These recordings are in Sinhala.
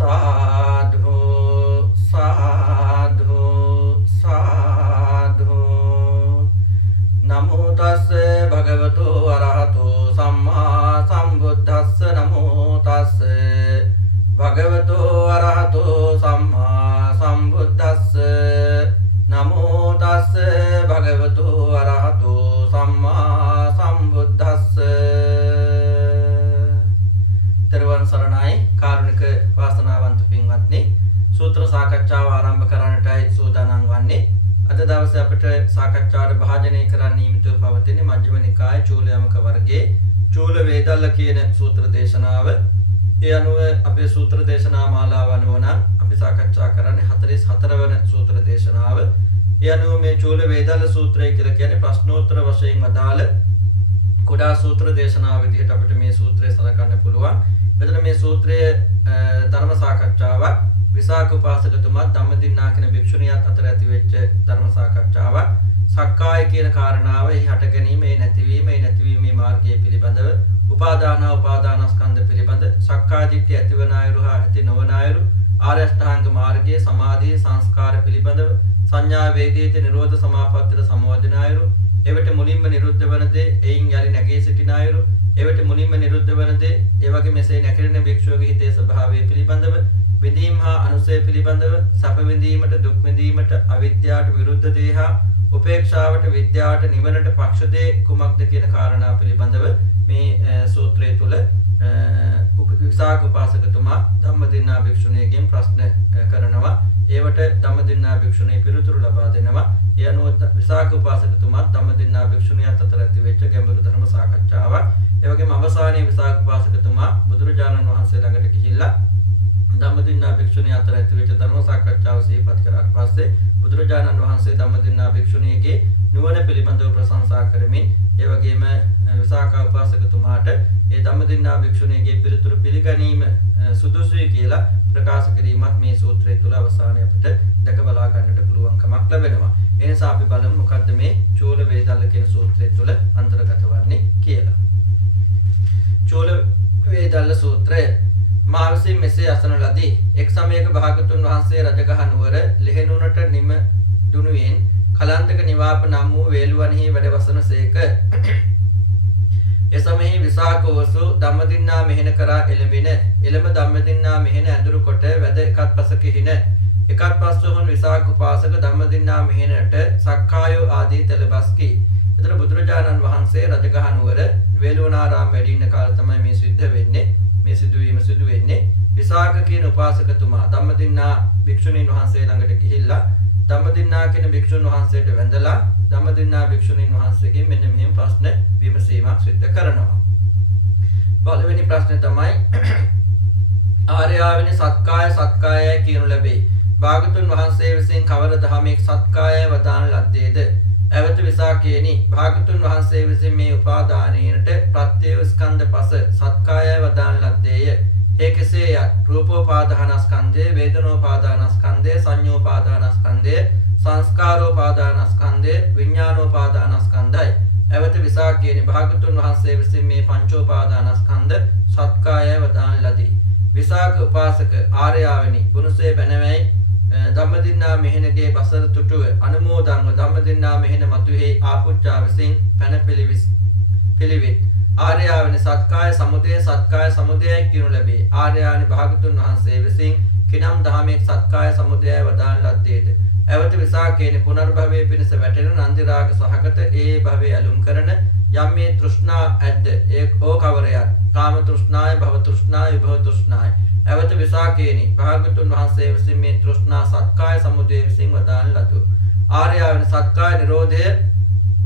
साधु साधु साधु नमो तस्से भगवतो अरहतो सम्मा सम्बुद्धस्स नमो तस्से भगवतो अरहतो सम्मा सम्बुद्धस्स नमो तस्से भगवतो अरहतो सम्मा सम्बुद्धस्स तेरुවන් සරණයි කාරුණික වාසනාවන්ත පින්වත්නි සූත්‍ර සාකච්ඡාව ආරම්භ කරන්නටයි සූදානම් වන්නේ අද දවසේ අපිට සාකච්ඡාවට භාජනය කරන්න නියමිතව පවතින මජ්ක්‍ධිම නිකායේ චූලයමක වර්ගයේ චූල වේදල්ල කියන සූත්‍ර දේශනාව. ඒ අනුව අපේ සූත්‍ර දේශනා මාලාව අනුව නම් අපි සාකච්ඡා කරන්නේ 44 වන සූත්‍ර දේශනාව. ඒ අනුව මේ චූල වේදල්ල සූත්‍රය කියලා කියන්නේ ප්‍රශ්නෝත්තර වශයෙන් අදාළ කුඩා සූත්‍ර දේශනාව විදිහට අපිට මේ සූත්‍රය සලකන්න පුළුවන්. මෙතන මේ සූත්‍රයේ ධර්ම සාකච්ඡාවක් විසාක උපාසකතුමා ධම්මදින්නා කියන භික්ෂුණියත් අතර ඇති වෙච්ච ධර්ම සාකච්ඡාවක්. සක්කාය කියන කාරණාව එහි හට ගැනීම, ඒ නැතිවීමේ මාර්ගය පිළිබඳව, උපාදානස්කන්ධ පිළිබඳ, සක්කාය දිට්ඨිය ඇතිවන අයුරු හා ඇති නොවන අයුරු, ආර්ය අෂ්ටාංග මාර්ගයේ සමාධි සංස්කාර පිළිබඳව, සංඥා වේදිත නිරෝධ සමාපත්තිය සමවදින අයුරු, එවිට මුලින්ම නිරුද්ධ වන දේ එයින් යලි නැගී සිටින අයුරු, එවිට මුලින්ම නිරුද්ධ වන දේ ඒ වගේ මෙසේ නැකරෙන භික්ෂුවගේ හිතේ ස්වභාවය පිළිබඳව, විදීම් හා අනුසය පිළිබඳව, සැප විඳීමට දුක් විඳීමට අවිද්‍යාවට විරුද්ධ දේ හා උපේක්ෂාවට විද්‍යාවට නිවනට පක්ෂ දේ කුමක්ද කියන කාරණා පිළිබඳව මේ සූත්‍රය තුල විසාක උපාසකතුමා ධම්මදින්නා භික්ෂුණියගෙන් ප්‍රශ්න කරනවා. ඒවට ධම්මදින්නා භික්ෂුණිය පිළිතුරු ලබා දෙනවා. ඒ අනුව විසාක උපාසකතුමා ධම්මදින්නා භික්ෂුණියත් අතර ඇති වෙච්ච ගැඹුරු ධර්ම සාකච්ඡාවක්. ඒ වගේම අවසානයේ විසාක උපාසකතුමා බුදුරජාණන් වහන්සේ ළඟට ගිහිල්ලා ධම්මදින්නා භික්ෂුණිය අතර ඇති වෙච්ච ධර්ම සාකච්ඡාව සිහිපත් කරාට පස්සේ බුදුරජාණන් වහන්සේ ධම්මදින්නා භික්ෂුණියගේ නුවණ පිළිබඳව ප්‍රශංසා කරමින් ඒ වගේම විසාක උපාසකතුමාට ඒ ධම්මදින්නා භික්ෂුණියගේ පිළිතුරු පිළිගැනීම සුදුසුයි කියලා ප්‍රකාශ කිරීමත් මේ සූත්‍රය තුල අවසානයේ අපිට දැක බලා ගන්නට පුළුවන්කමක් ලැබෙනවා. ඒ නිසා අපි බලමු මොකද්ද මේ චූල වේදල්ල කියන සූත්‍රය තුල අන්තර්ගත වන්නේ කියලා. චූල වේදල්ල සූත්‍රය මා විසින් මෙසේ අසන ලදී. එක් සමයක භාගතුන් වහන්සේ රජගහ නුවර ලෙහෙනුනට නිම දුනුවෙන් කලන්තක නිවාප නම් වූ වේළුවන්හි වැඩවසන සේක. එසමෙහි විසාක වසු ධම්මදින්නා මෙහෙණ කරා එළඹින. එළඹ ධම්මදින්නා මෙහෙණ ඇඳුරු කොට වැද එකත් පසක හින. එකත් පස්වහුන් විසාක උපාසක ධම්මදින්නා මෙහෙණට සක්කායෝ ආදී තෙලබස්කි. එතන බුදුරජාණන් වහන්සේ රජගහ නුවර වේළුවනාරාම වැඩි ඉන්න කාලේ තමයි මේ සිද්ධ වෙන්නේ. මේ සිදුවීම සිදු වෙන්නේ විසාක කියන උපාසකතුමා ධම්මදින්නා භික්ෂුණීන් වහන්සේ ළඟට ගිහිල්ලා ධම්මදින්නා කියන භික්ෂුන් වහන්සේට වැඳලා ධම්මදින්නා භික්ෂුණීන් වහන්සේගෙන් මෙන්න මෙහෙම ප්‍රශ්න විමසීමක් සිද්ධ කරනවා. පළවෙනි ප්‍රශ්නේ තමයි ආර්යාවෙනි සත්කායයි කියනු ලැබේ. භාගතුන් වහන්සේ විසින් කවර දහමෙක් සත්කායයි වදාන ලද්දේද? ඇවත විසාකේනි භාගතුන් වහන්සේ විසින් මේ උපාදානයේට ප්‍රත්‍ය ස්කන්ධ පස සත්කායයි වදාන ලද්දේය. ඒ කෙසේ යත් රූපෝපාදානස්කන්ධය, වේදනෝපාදානස්කන්ධය, සංඤෝපාදානස්කන්ධය, සංස්කාරෝපාදානස්කන්ධය, විඥානෝපාදානස්කන්ධයි. ඇවත විසාකේනි භාගතුන් වහන්සේ විසින් මේ පංචෝපාදානස්කන්ධ සත්කායයි වදාන ලදී. විසාක උපාසක ආර්යාවෙනි ගුණසේ බැනවැයි ධම්මදින්නා මෙහෙණගේ බසර තුටුව අනුමෝදන්ව ධම්මදින්නා මෙහෙණ මතුෙහි ආපුච්චා විසින් පැන පිළිවෙත් ආර්යාවනි සත්කාය සමුදයයි කියනු ලැබේ. ආර්යානි භාගතුන් වහන්සේ විසින් කිනම් දහමෙක් සත්කාය සමුදයයි වදාන ලද්දේද? ඇවත විසාකේනි පුනර්භවයේ පිණිස වැටෙන නන්දි රාග සහගත ඒ භවයේ ඇලුම් කරන යම් මේ තෘෂ්ණා ඇද්ද ඒ කවරයක්? කාම තෘෂ්ණාය, භව තෘෂ්ණාය, විභව තෘෂ්ණාය. ඇවත විසාකේනි භාගතුන් වහන්සේ විසින් මේ තෘෂ්ණා සත්කාය සමුදය විසින් වදාන ලදු. ආර්යාවනි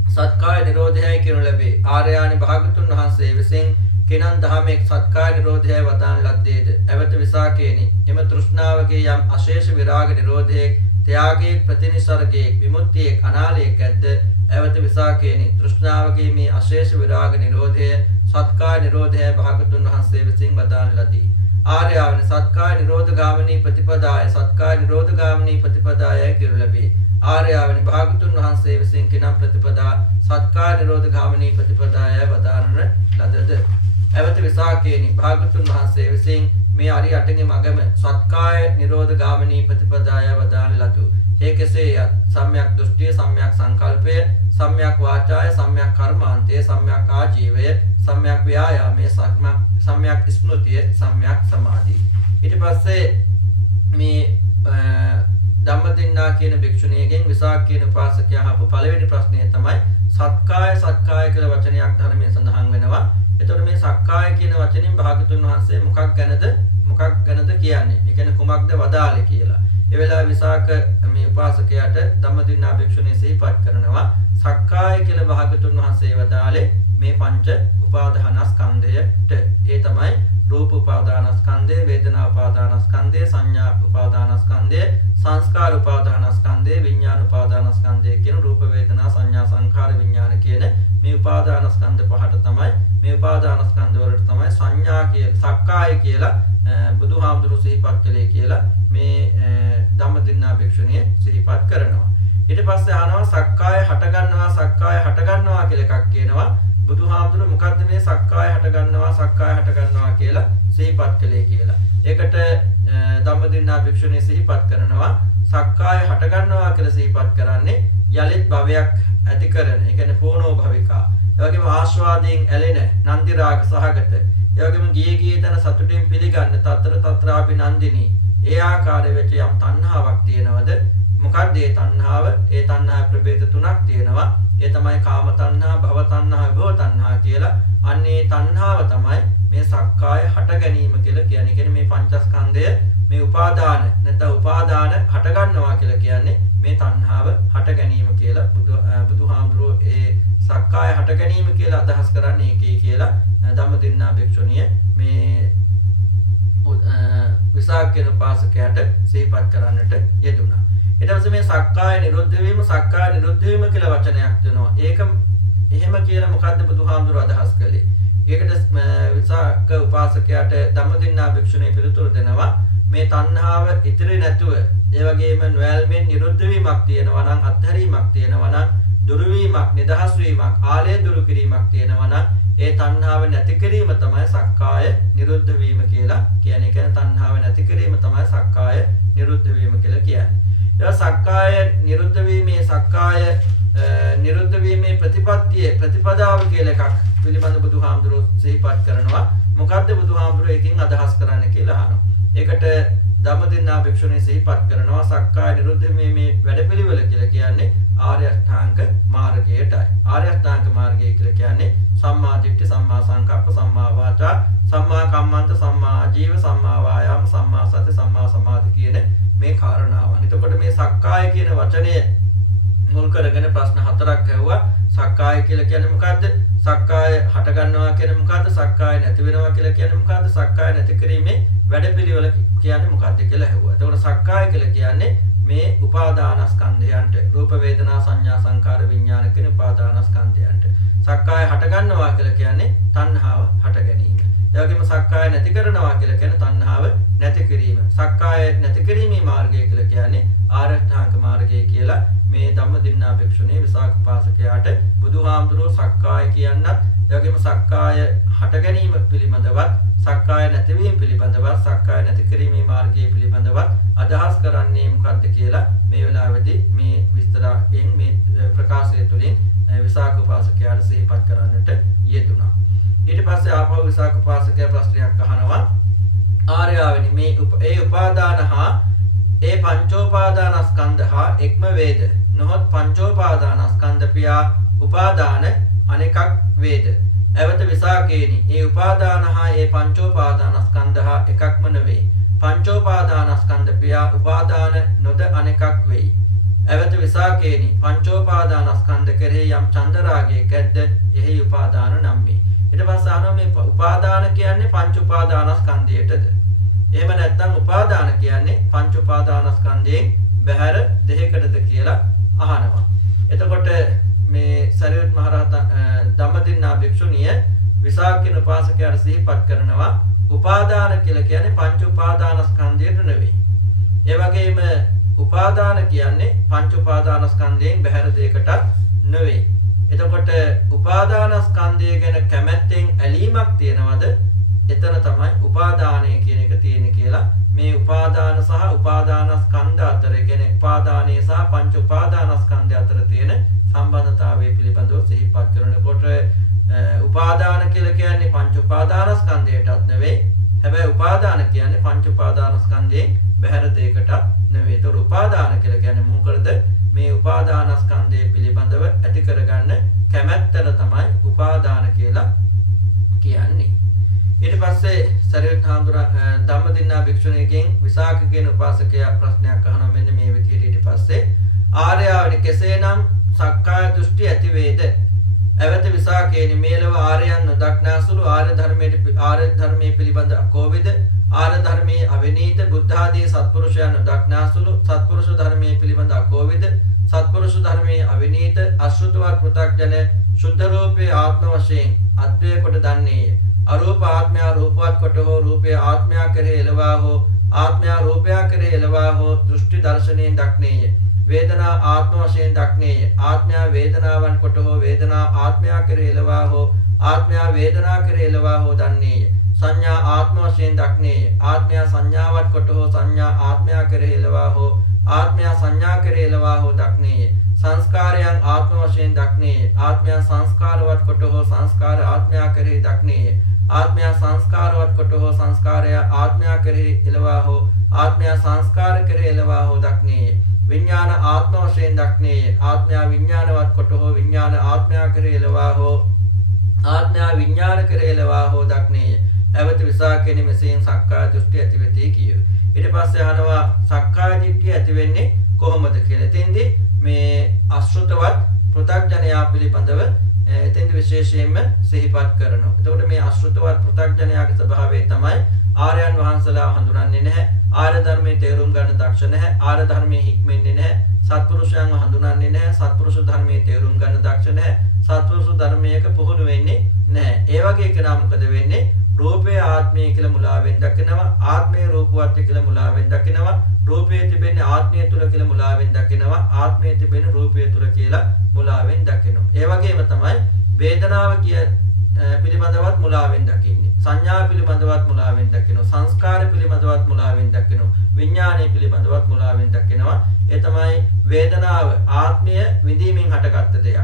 සත්කාය නිරෝධයයි කියනු ලැබේ. ආර්යානි භාගතුන් වහන්සේ විසින් කිනම් දහමෙක් සත්කාය නිරෝධයයි වදාන ලද්දේද? ඇවත විසාකේනි එම තෘෂ්ණාවගේ යම් අශේෂ විරාග නිරෝධයේ ත්‍යාගයේ ප්‍රතිනිසර්ගයේ විමුක්තියේ අනාලයක ඇද්ද? ඇවත විසාකේනි තෘෂ්ණාවගේ මේ අශේෂ විරාග නිරෝධය සත්කාය නිරෝධයයි භාගතුන් වහන්සේ විසින් වදාන ලදී. ආර්යාවනි සත්කාය නිරෝධගාමිනී ප්‍රතිපදායයි කියනු ලැබේ. ආර්යාවනි භාගතුන් වහන්සේ විසින් කිනම් ප්‍රතිපදා සත්කාය නිරෝධගාමිනී ප්‍රතිපදායයි වදාරන ලදද? එවත විසාකේනි භාගතුන් වහන්සේ විසින් මේ අරිය අටගේ මගම සත්කාය නිරෝධ ගාමිනී ප්‍රතිපදාය වදාළ ලදු. ඒ කෙසේය සම්‍යක් දෘෂ්ටිය, සම්‍යක් සංකල්පය, සම්‍යක් වාචාය, සම්‍යක් කර්මාන්තය, සම්‍යක් ආජීවය, සම්‍යක් ව්‍යායාමයේ, සම්‍යක් ස්මෘතිය, සම්‍යක් සමාධිය. ඊට පස්සේ මේ ධම්මදින්නා කියන භික්ෂුණියගෙන් විසාක කියන උපාසකයා අහපු පළවෙනි ප්‍රශ්නය තමයි සත්කාය කියලා වචනයක් ධර්මයේ සඳහන් වෙනවා. එතකොට මේ සක්කාය කියන වචنين භාගතුන් වහන්සේ මොකක් ගැනද කියන්නේ? ඒ කියන්නේ කුමක්ද වදාළේ කියලා. ඒ වෙලාවේ විසාක මේ උපාසකයාට ධම්මදින්නා භික්ෂුණිය සිහිපත් කරනවා. සක්කාය කියලා භාගතුන් වහන්සේ වදාළේ මේ පංච උපාදානස්කන්ධයට. ඒ තමයි රූප උපාදානස්කන්ධය, වේදනා උපාදානස්කන්ධය, සංඥා උපාදානස්කන්ධය, සංස්කාර උපාදානස්කන්ධය, විඥාන උපාදානස්කන්ධය කියන රූප වේදනා සංඥා සංඛාර විඥාන කියන මේ උපාදානස්කන්ධ පහට තමයි මේ උපාදානස්කන්ධ වලට තමයි සංඥා කියලා සක්කාය කියලා බුදුහාමුදුරු සිහිපත් කළේ කියලා මේ ධම්මදින්නා භික්ෂුණිය සිහිපත් කරනවා. ඊට පස්සේ අහනවා සක්කාය හට ගන්නවා කියලා එකක් කියනවා. බුදුහාමුදුරු මොකද්ද මේ සක්කාය හට ගන්නවා කියලා සිහිපත් කළේ කියලා. ඒකට ධම්මදින්නා භික්ෂුණිය සිහිපත් කරනවා සක්කාය හට ගන්නවා කියලා සිහිපත් කරන්නේ යලිත් භවයක් ඇති කරන. ඒ කියන්නේ පෝනෝ භවිකා. ඒ වගේම ආස්වාදයෙන් ඇලෙන නන්දි රාග සහගත. ඒ වගේම ගියේ තන සතුටින් පිළිගන්න තත්‍රාපි නන්දිනී. ඒ ආකාරයේ වෙච්ච යම් තණ්හාවක් තියෙනවද? මොකක්ද ඒ තණ්හාව? ඒ තණ්හා ප්‍රභේද තුනක් තියෙනවා. ඒ තමයි කාම තණ්හා, භව තණ්හා, විභව තණ්හා කියලා. අන්නේ තණ්හාව තමයි මේ සක්කාය හට ගැනීම කියලා කියන්නේ. කියන්නේ මේ පංචස්කන්ධය මේ උපාදාන නැත්නම් උපාදාන හට ගන්නවා කියලා කියන්නේ මේ තණ්හාව හට ගැනීම කියලා බුදුහාමුදුරුවෝ ඒ සක්කාය හට ගැනීම කියලා අදහස් කරන්නේ ඒකයි කියලා ධම්මදින්නා භික්ෂුණිය මේ විසාක කියන උපාසකයාට සිහිපත් කරන්නට යෙදුණා. ඊට පස්සේ මේ සක්කාය නිරුද්ධ වීම කියලා වචනයක් දෙනවා. ඒක එහෙම කියලා මොකද්ද බුදුහාමුදුරුවෝ අදහස් කළේ? ඒකට විසාක උපාසකයාට ධම්මදින්නා භික්ෂුණිය පිළිතුරු දෙනවා මේ තණ්හාව ඉතිරි නැතුව ඒ වගේම නොයල්මෙන් නිරුද්ධ වීමක් තියෙනවා නම්, අත්හැරීමක් තියෙනවා නම්, දුරු වීමක්, නිදහස් වීමක්, ආලය දුරු කිරීමක් තියෙනවා නම් ඒ තණ්හාව නැති කිරීම තමයි සක්කාය නිරුද්ධ වීම කියලා කියන්නේ. කියන්නේ තණ්හාව නැති කිරීම තමයි සක්කාය නිරුද්ධ වීම කියලා කියන්නේ. ඒක සක්කාය නිරුද්ධ වීමේ ප්‍රතිපදාව කියලා එකක් පිළිබඳ බුදුහාමුදුරුවෝ සිහිපත් කරනවා. මොකද්ද බුදුහාමුදුරුවෝ එකකින් අදහස් කරන්නේ කියලා අහනවා. ඒකට ධම්මදින්නා භික්ෂුණිය සිහිපත් කරනවා සක්කාය නිරුද්ධ වීමේ වැඩපිළිවෙල කියලා කියන්නේ ආර්ය අෂ්ටාංග මාර්ගයටයි. ආර්ය අෂ්ටාංග මාර්ගය කියලා කියන්නේ සම්මා දිට්ඨි, සම්මා සංකප්ප, සම්මා වාචා, සම්මා කම්මන්ත, සම්මා ආජීව, සම්මා වායාම, සම්මා සති, සම්මා සමාධි කියන මේ කාරණාවන්. එතකොට මේ සක්කාය කියන වචනය මුල් කරගෙන ප්‍රශ්න හතරක් ඇහුවා. සක්කාය කියලා කියන්නේ මොකද්ද? සක්කාය හට ගන්නවා කියන්නේ මොකද්ද? සක්කාය නැති වෙනවා කියලා කියන්නේ මොකද්ද? සක්කාය නැති කිරීමේ වැඩපිළිවෙල කියන්නේ මොකද්ද කියලා ඇහුවා. එතකොට සක්කාය කියලා කියන්නේ මේ උපාදානස්කන්ධයන්ට රූප වේදනා සංඥා සංකාර විඥාන කියන උපාදානස්කන්ධයන්ට. සක්කාය හට ගන්නවා කියලා කියන්නේ තණ්හාව හට ගැනීම. ඒ වගේම සක්කාය නැති කරනවා කියලා කියන්නේ තණ්හාව නැති කිරීම. සක්කාය නැති කිරීමේ මාර්ගය කියලා කියන්නේ ආර්ය අෂ්ටාංග මාර්ගය කියලා මේ ධම්මදින්නා භික්ෂුණී විසාක උපාසකයාට බුදුහාමුදුරුවෝ සක්කාය කියන්නත්, ඒ වගේම සක්කාය හට ගැනීම පිළිබඳවත්, සක්කාය නැතිවීම පිළිබඳවත්, සක්කාය නැති කිරීමේ මාර්ගය පිළිබඳවත් අදහස් කරන්නේ මොකක්ද කියලා මේ වෙලාවේදී මේ විස්තරයෙන් මේ ප්‍රකාශය තුළින් විසාක උපාසකයාට සිහිපත් කරන්නට යෙදුණා. ඊට පස්සේ ආපහු විසාක උපාසකයා ප්‍රශ්නයක් අහනවා. ආර්යාවනි මේ ඒ උපාදාන හා ඒ පංචෝපාදානස්කන්ධ හා එක්ම වේද? නොහොත් පංචෝපාදානස්කන්ධ පියා උපාදාන අනෙකක් වේද? එවත විසාකේනි ඒ උපාදාන හා ඒ පංචෝපාදානස්කන්ධ හා එකක්ම නෙවේ. පංචෝපාදානස්කන්ධ පියා උපාදාන නොද අනෙකක් වෙයි. එවත විසාකේනි පංචෝපාදානස්කන්ධ කෙරෙහි යම් චන්දරාගයක් ඇද්ද? එහි උපාදාන නම් වේ. ඊට පස්සේ අහනවා මේ උපාදාන කියන්නේ පංච උපාදානස්කන්ධයටද? එහෙම නැත්නම් උපාදාන කියන්නේ පංච උපාදානස්කන්ධයෙන් බැහැර දෙයකටද කියලා අහනවා. එතකොට මේ සරියුත් මහ රහතන් ධම්මදින්නා භික්ෂුණිය විසාක කියන උපාසකයාට සිහිපත් කරනවා උපාදාන කියලා කියන්නේ පංච උපාදානස්කන්ධයට නෙවෙයි. ඒ වගේම උපාදාන කියන්නේ පංච උපාදානස්කන්ධයෙන් බැහැර දෙයකටත් නෙවෙයි. එතකොට උපාදානස්කන්ධය ගැන කැමැත්තෙන් ඇලීමක් තියෙනවද? එතන තමයි උපාදානය කියන එක තියෙන්නේ කියලා. මේ උපාදාන සහ උපාදානස්කන්ධ අතර කියන්නේ උපාදානයේ සහ පංච උපාදානස්කන්ධය අතර තියෙන සම්බන්ධතාවය පිළිබඳව සිහිපත් කරනකොට උපාදාන කියලා කියන්නේ පංච උපාදානස්කන්ධයටත් නෙවෙයි. හැබැයි උපාදාන කියන්නේ පංච උපාදානස්කන්ධයෙන් බැහැර දෙයකටත් නෙවෙයි. ඒතර උපාදාන කියලා කියන්නේ මොකද? මේ උපාදානස්කන්ධය පිළිබඳව ඇති කරගන්න කැමැත්තට තමයි උපාදාන කියලා කියන්නේ. ඊට පස්සේ සරියුත් හාමුදුරුවෝ ධම්මදින්නා භික්ෂුණියගෙන් විසාක කියන උපාසකයා ප්‍රශ්නයක් අහනවා මෙන්න මේ විදිහට. ඊට පස්සේ ආර්යාවනි කෙසේනම් සක්කාය දෘෂ්ටි ඇති වේද? එවත විසාකේනි මේලව ආර්යයන් නොදක්නාසුළු ආර්ය ධර්මයේ පිළිබඳ අකෝවිද? ආර්ය ධර්මයේ අවිනීත බුද්ධ ආදී සත්පුරුෂයන් නොදක්නාසුළු සත්පුරුෂ ධර්මයේ පිළිබඳ අකෝවිද? සත්පුරුෂ ධර්මයේ අවිනීත අශුද්ධවත් පෘථග්ජන සුද්ධ රූපේ ආත්ම වශයෙන් අද්වය කොට දන්නේය. අරූප ආත්මය රූපවත් කොට හෝ රූපය ආත්මය කෙරෙහි එළවා හෝ ආත්මය රූපය කෙරෙහි එළවා හෝ දෘෂ්ටි දර්ශනයෙන් දක්නේය. වේදනා ආත්ම වශයෙන් දක්නේය. ආත්මය වේදනාවන් කොට හෝ වේදනා ආත්මය කෙරෙහි එළවා හෝ ආත්මය වේදනා කෙරෙහි එළවා හෝ දන්නේය. සංඥා ආත්ම වශයෙන් දක්නේය. ආත්මය සංඥාවත් කොට හෝ සංඥා ආත්මය කෙරෙහි එළවා හෝ ආත්මය සංඥා කෙරෙහි එළවා හෝ දක්නේය. සංස්කාරයන් ආත්ම වශයෙන් දක්නේය. ආත්මය සංස්කාරවත් කොට හෝ සංස්කාර ආත්මය කෙරෙහි දක්නේය. ආත්මය සංස්කාරවත් කොට හෝ සංස්කාරය ආත්මය කෙරෙහි එළවා හෝ ආත්මය සංස්කාර කෙරෙහි එළවා හෝ දක්නේය. විඥාන ආත්ම වශයෙන් දක්නේය. ආත්මය විඥානවත් කොට හෝ විඥාන ආත්මය කෙරෙහි එළවා හෝ ආත්මය විඥාන කෙරෙහි එළවා හෝ දක්නේය. එවත විසාකේනි මෙසේන් සක්කාය දෘෂ්ටි ඇති වෙති කියෝ. ඊට පස්සේ අහනවා සක්කාය දිට්ඨිය ඇති වෙන්නේ කොහොමද කියලා. එතෙන්දී මේ අශෘතවත් පෘථග්ජනයා පිළිබඳව එතෙන්දී විශේෂයෙන්ම සිහිපත් කරනවා. එතකොට මේ අශෘතවත් පෘථග්ජනයාගේ ස්වභාවය තමයි ආර්යයන් වහන්සේලා හඳුනන්නේ නැහැ. ආර්ය ධර්මයේ තේරුම් ගන්න දක්ෂ නැහැ. ආර්ය ධර්මයේ හික්මෙන්නේ නැහැ. සත්පුරුෂයන්ව හඳුනන්නේ නැහැ. සත්පුරුෂ ධර්මයේ තේරුම් ගන්න දක්ෂ නැහැ. සත්පුරුෂ ධර්මයක පුහුණු වෙන්නේ නැහැ. ඒ වගේ කෙනා මොකද වෙන්නේ? රූපේ ආත්මය කියලා මුලාවෙන් දකිනවා. ආත්මය රූපවත් කියලා මුලාවෙන් දකිනවා. රූපයේ තිබෙන ආත්මය තුල කියලා මුලාවෙන් දකිනවා. ආත්මයේ තිබෙන රූපය තුල කියලා මුලාවෙන් දකිනවා. ඒ වගේම තමයි වේදනාව පිළිබඳවත් මුලාවෙන් දකින්නේ. සංඥා පිළිබඳවත් මුලාවෙන් දකිනවා. සංස්කාර පිළිබඳවත් මුලාවෙන් දකිනවා. විඥානය පිළිබඳවත් මුලාවෙන් දකිනවා. ඒ තමයි වේදනාව ආත්මය විඳීමෙන් හටගත්ත දෙයක්.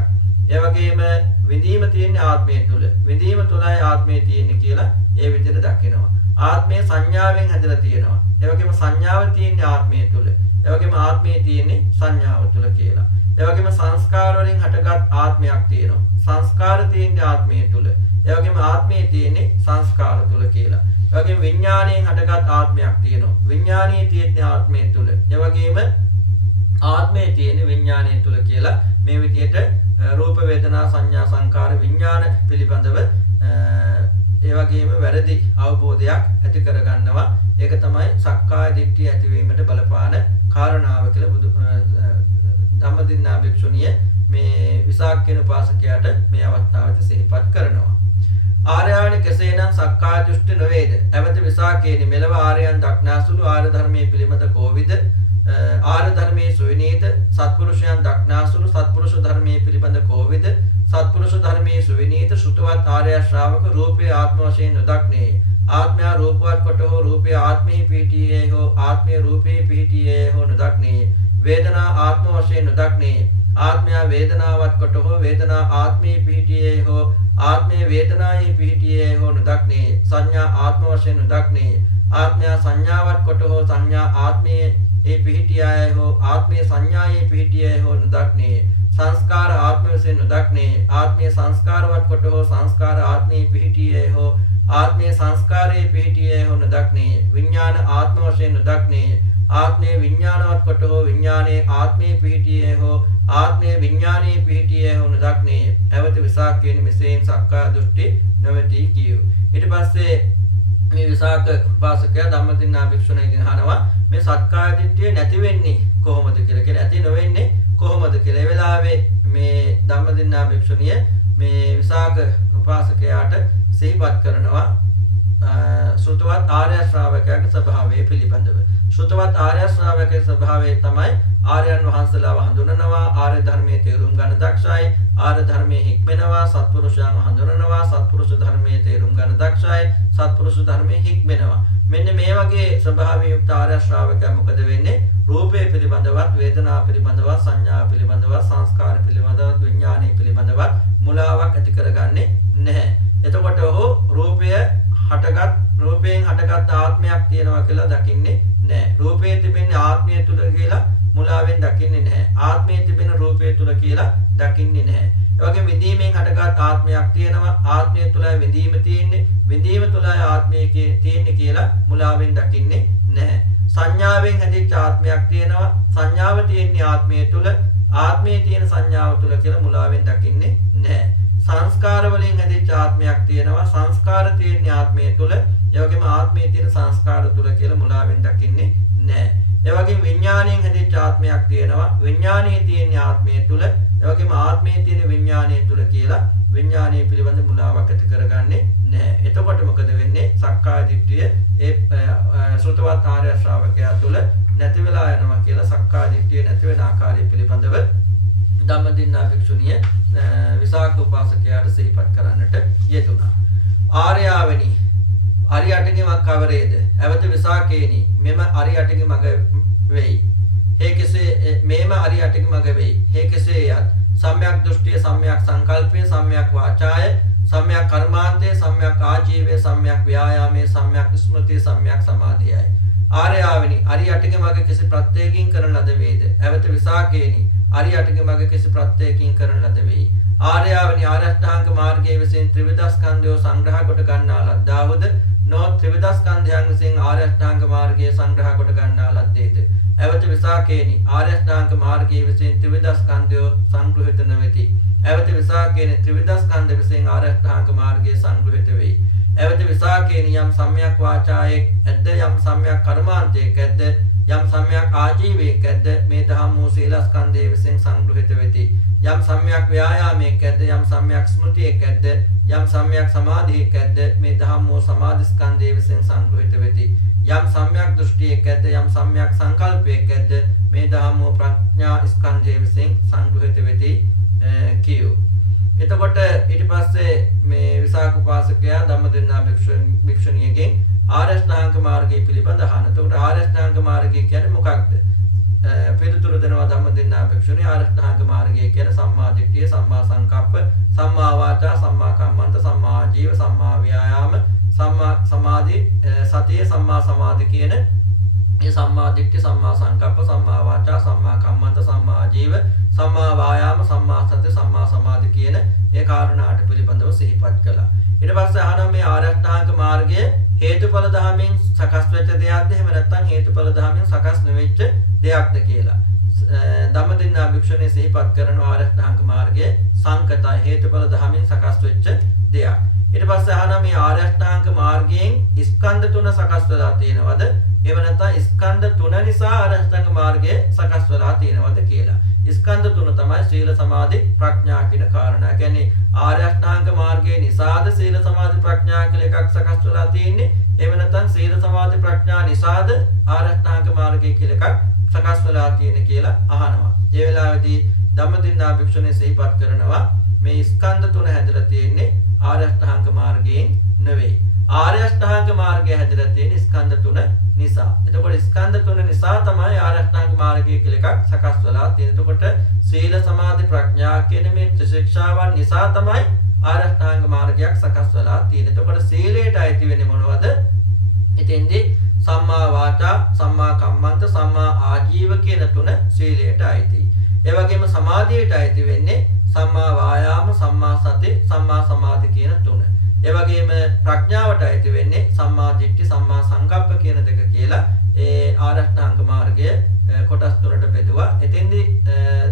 ඒ වගේම විඳීම තියෙන්නේ ආත්මය තුල. විඳීම තුලයි ආත්මය තියෙන්නේ කියලා ඒ විදිහට දකිනවා. ආත්මය සංඥාවෙන් හැදලා තියෙනවා. ඒ වගේම සංඥාව තියෙන්නේ ආත්මය තුල. ඒ වගේම ආත්මය තියෙන්නේ සංඥාව තුල කියලා. ඒ වගේම සංස්කාර වලින් හටගත් ආත්මයක් තියෙනවා. සංස්කාර තියෙන්නේ ආත්මය තුල. ඒ වගේම ආත්මය තියෙන්නේ සංස්කාර තුල කියලා. ඒ වගේම විඥාණයෙන් හටගත් ආත්මයක් තියෙනවා. විඥාණයේ තියෙන්නේ ආත්මය තුල. ඒ වගේම ආත්මය තියෙන්නේ විඥාණය තුල කියලා මේ විදිහට රූප වේදනා සංඥා සංකාර විඥාන පිළිබඳව ඒ වගේම වැරදි අවබෝධයක් ඇති කරගන්නවා. ඒක තමයි සක්කාය දිට්ඨිය ඇතිවීමට බලපාන කාරණාව කියලා ධම්මදින්නා භික්ෂුණිය මේ විසාක කියන උපාසකයාට මේ අවස්ථාවේදී සිහිපත් කරනවා. ආර්යයන් කෙසේනම් සක්කාය දෘෂ්ටි නොවේද? එවත විසාකේනි මෙලව ආර්යයන් දක්නාසුළු ආර්ය ධර්මයේ පිළිමත කෝවිද? ආර්ය ධර්මයේ සුවිනීත සත්පුරුෂයන් දක්නාසුළු සත්පුරුෂ ධර්මයේ පිළිබඳ කෝවිද? සත්පුරුෂ ධර්මයේ සුවිනීත ශ්‍රුතවත් ආර්ය ශ්‍රාවක රූපේ ආත්ම වශයෙන් නොදක්නේ. ආත්මය රූපවත් කොට හෝ රූපේ ආත්මෙහි පිහිටියේ හෝ ආත්මය රූපෙහි පිහිටියේ හෝ නොදක්නේ. වේදනා ආත්ම වශයෙන් නොදක්නේ. ආත්මය වේදනාවත් කොට හෝ වේදනා ආත්මෙහි පිහිටියේ හෝ ආත්මය වේදනාෙහි පිහිටියේ හෝ නොදක්නේ. සංඥා ආත්ම වශයෙන් නොදක්නේ. ආත්මය සංඥාවත් කොට හෝ සංඥා ආත්මයේ ඒ පිහිටියාය හෝ ආත්මයේ සංඥායේ පිහිටියේ හෝ නොදක්නේ. සංස්කාර ආත්ම වශයෙන් නොදක්නේ. ආත්මයේ සංස්කාරවත් කොට හෝ සංස්කාර ආත්මයේ පිහිටියේ හෝ ආත්මයේ සංස්කාරයේ පිහිටියේ හෝ නොදක්නේ. විඥාන ආත්ම වශයෙන් නොදක්නේ. ආත්මයේ විඥානවත් කොට හෝ විඥානයේ ආත්මයේ පිහිටියේ හෝ ආත්මයේ විඥානයේ පිහිටියේ හෝ නොදක්නේ. එවත විසාක කියන මෙසේන් සක්කාය දෘෂ්ටි නොවේති කියු. ඊට පස්සේ මේ විසාක උපාසකයා ධම්මදින්නා භික්ෂුණියගෙන් අහනවා මේ සක්කාය දිට්ඨිය නැති වෙන්නේ කොහොමද කියලා. ඇති නොවෙන්නේ කොහොමද කියලා. ඒ වෙලාවේ මේ ධම්මදින්නා භික්ෂුණිය මේ විසාක උපාසකයාට සිහිපත් කරනවා ශ්‍රුතවත් ආර්ය ශ්‍රාවකයාගේ ස්වභාවය පිළිබඳව. ශ්‍රුතවත් ආර්ය ශ්‍රාවකයේ ස්වභාවය තමයි ආර්යයන් වහන්සේලාව හඳුනනවා. ආර්ය ධර්මයේ තේරුම් ගන්න දක්ෂයි. ආර්ය ධර්මයේ හික්මෙනවා, සත්පුරුෂයන් හඳුනනවා, සත්පුරුෂ ධර්මයේ තේරුම් ගන්න දක්ෂයි, සත්පුරුෂ ධර්මයේ හික්මෙනවා. මෙන්න මේ වගේ ස්වභාවයෙන් යුක්ත ආර්ය ශ්‍රාවකයා මොකද වෙන්නේ? රූපේ පිළිබඳවත්, වේදනා පිළිබඳවත්, සංඥා පිළිබඳවත්, සංස්කාර පිළිබඳවත්, විඥානය පිළිබඳවත් මුලාවක් ඇති කරගන්නේ නැහැ. එතකොට ඔහු රූපයෙන් හටගත් ආත්මයක් තියෙනවා කියලා දකින්නේ නැහැ. රූපයේ තිබෙන ආත්මය තුල කියලා මුලාවෙන් දකින්නේ නැහැ. ආත්මයේ තිබෙන රූපය තුල කියලා දකින්නේ නැහැ. ඒ වගේම විඳීමෙන් හටගත් ආත්මයක් තියෙනවා. ආත්මය තුලයි විඳීම තියෙන්නේ. විඳීම තුලයි ආත්මය තියෙන්නේ කියලා මුලාවෙන් දකින්නේ නැහැ. සංඥාවෙන් හැදිච්ච ආත්මයක් තියෙනවා. සංඥාව තියෙන්නේ ආත්මය තුල. ආත්මයේ තියෙන සංඥාව තුල කියලා මුලාවෙන් දකින්නේ නැහැ. සංස්කාර වලින් හැදිච්ච ආත්මයක් තියෙනවා. සංස්කාර තියෙන්නේ ආත්මය තුල. ඒ වගේම ආත්මයේ තියෙන සංස්කාර තුල කියලා මුලාවෙන් දකින්නේ නැහැ. ඒ වගේම විඥාණයෙන් හැදිච්ච ආත්මයක් තියෙනවා. විඥාණයේ තියෙන ආත්මය තුල. ඒ වගේම ආත්මයේ තියෙන විඥාණය තුල කියලා විඥාණය පිළිබඳ මුලාවක් ඇති කරගන්නේ නැහැ. එතකොට මොකද වෙන්නේ? සක්කාය දිට්ඨිය ඒ ශ්‍රුතවත් ආර්ය ශ්‍රාවකයා තුල නැති වෙලා යනවා කියලා සක්කාය දිට්ඨිය නැති වෙන ආකාරය පිළිබඳව ධම්මදින්නා භික්ෂුණිය විසාක උපාසකයාට සිහිපත් කරන්නට යෙදුණා. ආර්යාවනි අරියටගේ මග කවරේද? ඇවත විසාකේනි මෙම අරියටගේ මග වෙයි. හේ කෙසේ මේම අරියටගේ මග වෙයි. හේ කෙසේ යත් සම්‍යක් දෘෂ්ටිය, සම්‍යක් සංකල්පය, සම්‍යක් වාචාය, සම්‍යක් කර්මාන්තය, සම්‍යක් ආජීවය, සම්‍යක් ව්‍යායාමයේ, සම්‍යක් ස්මෘතිය, සම්‍යක් සමාධියයි. ආර්යාවනි අරියටගේ මග කෙසේ ප්‍රත්‍යයෙන් කරන ලද වේද? ඇවත විසාකේනි අරියටගේ මග කෙසේ ප්‍රත්‍යයෙන් කරන ලද වෙයි. ආර්යාවනි ආර්ය අෂ්ටාංග මාර්ගයේ විසින් ත්‍රිවිධ ස්කන්ධය සංග්‍රහ කොට ගන්නා ලද්දාහුද? නො ත්‍රිවිධ ස්කන්ධයන් විසින් ආර්ය අෂ්ටාංග මාර්ගයේ සංග්‍රහ කොට ගන්නා ලද්දේද? ඇවත විසාකේනි ආර්ය අෂ්ටාංග මාර්ගයේ විසින් ත්‍රිවිධ ස්කන්ධය සංග්‍රහිත නොවේති. ඇවත විසාකේනි ත්‍රිවිධ ස්කන්ධ විසින් ආර්ය අෂ්ටාංග මාර්ගයේ සංග්‍රහිත වෙයි. ඇවත විසාකේනි යම් සම්‍යක් වාචායේ ඇද්ද, යම් සම්‍යක් කර්මාන්තයේ ඇද්ද, යම් සම්‍යක් ආජීවයේ ඇද්ද මේ දහම් වූ සීලස්කන්ධයේ විසින් සංග්‍රහිත වෙති. යම් සම්‍යක් ව්‍යායාමයේ ඇද්ද, යම් සම්‍යක් ස්මෘතියේ ඇද්ද, යම් සම්‍යක් සමාධියේ ඇද්ද මේ දහම් වූ සමාධි ස්කන්ධයේ විසින් සංග්‍රහිත වෙති. යම් සම්‍යක් දෘෂ්ටියේ ඇද්ද, යම් සම්‍යක් සංකල්පයේ ඇද්ද මේ දහම් වූ ප්‍රඥා ස්කන්ධයේ විසින් සංග්‍රහිත වෙති කියෝ. එතකොට ඊට පස්සේ මේ විසාක උපාසකයා ධම්මදින්නා භික්ෂුණියගෙන් ආර්ය අෂ්ටාංග මාර්ගය පිළිබඳ අහන. එතකොට ආර්ය අෂ්ටාංග මාර්ගය කියන්නේ මොකක්ද? පිළිතුරු දෙනවා ධම්මදින්නා භික්ෂුණිය. ආර්ය අෂ්ටාංග මාර්ගය කියන්නේ සම්මා දිට්ඨිය, සම්මා සංකප්ප, සම්මා වාචා, සම්මා කම්මන්ත, සම්මා ආජීව, සම්මා ව්‍යායාම, සම්මා සමාධි, සතිය, සම්මා සමාධි කියන මේ සම්මා දිට්ඨි, සම්මා සංකප්ප, සම්මා වාචා, සම්මා කම්මන්ත, සම්මා ආජීව, සම්මා වායාම, සම්මා සති, සම්මා සමාධි කියන මේ කාරණාට පිළිබඳව සිහිපත් කළා. ඊට පස්සේ අහනවා මේ ආර්ය අෂ්ටාංග මාර්ගය හේතුඵල ධර්මයෙන් සකස් වෙච්ච දෙයක්ද, එහෙම නැත්නම් හේතුඵල ධර්මයෙන් සකස් නොවෙච්ච දෙයක්ද කියලා. ධම්මදින්නා භික්ෂුණිය සිහිපත් කරන ආර්ය අෂ්ටාංග මාර්ගය සංකතයි, හේතුඵල ධර්මයෙන් සකස් වෙච්ච දෙයක්. ඊට පස්සේ අහනවා මේ ආර්ය අෂ්ටාංග මාර්ගයෙන් ස්කන්ධ තුන සකස් වෙලා තියෙනවද? එහෙම නැත්නම් ස්කන්ධ තුන නිසා ආර්ය අෂ්ටාංග මාර්ගය සකස් වෙලා තියෙනවද කියලා. ස්කන්ධ තුන තමයි සීල සමාධි ප්‍රඥා කියන කාරණා. කියන්නේ ආර්ය අෂ්ටාංග මාර්ගයේ නිසාද සීල සමාධි ප්‍රඥා කියලා එකක් සකස් වෙලා තියෙන්නේ. එහෙම නැත්නම් සීල සමාධි ප්‍රඥා නිසාද ආර්ය අෂ්ටාංග මාර්ගය කියලා එකක් සකස් වෙලා තියෙන්නේ කියලා අහනවා. ඒ වෙලාවේදී ධම්මදින්නා භික්ෂුණිය සිහිපත් කරනවා මේ ස්කන්ධ තුන හැදලා තියෙන්නේ ආර්ය අෂ්ටාංග මාර්ගයෙන් නෙවෙයි. ආර්ය අෂ්ටාංග මාර්ගය හැදලා තියෙන්නේ ස්කන්ධ තුන නිසා. එතකොට ස්කන්ධ තුන නිසා තමයි ආර්ය අෂ්ටාංග මාර්ගය කියලා එකක් සකස් වෙලා තියෙන්නේ. එතකොට සීල සමාධි ප්‍රඥා කියන මේ ත්‍රිශික්ෂාවන් නිසා තමයි ආර්ය අෂ්ටාංග මාර්ගයක් සකස් වෙලා තියෙන්නේ. එතකොට සීලයට අයිති වෙන්නේ මොනවද? ඉතින්දී සම්මා වාචා, සම්මා කම්මන්ත, සම්මා ආජීව කියන තුන සීලයට අයිතියි. ඒ වගේම සමාධියට අයිති වෙන්නේ සම්මා වායාම, සම්මා සති, සම්මා සමාධි කියන තුන. ඒ වගේම ප්‍රඥාවට අයිති වෙන්නේ සම්මා දිට්ඨි, සම්මා සංකප්ප කියන දෙක කියලා ඒ ආර්ය අෂ්ටාංග මාර්ගය කොටස් තුනට බෙදුවා. එතෙන්දී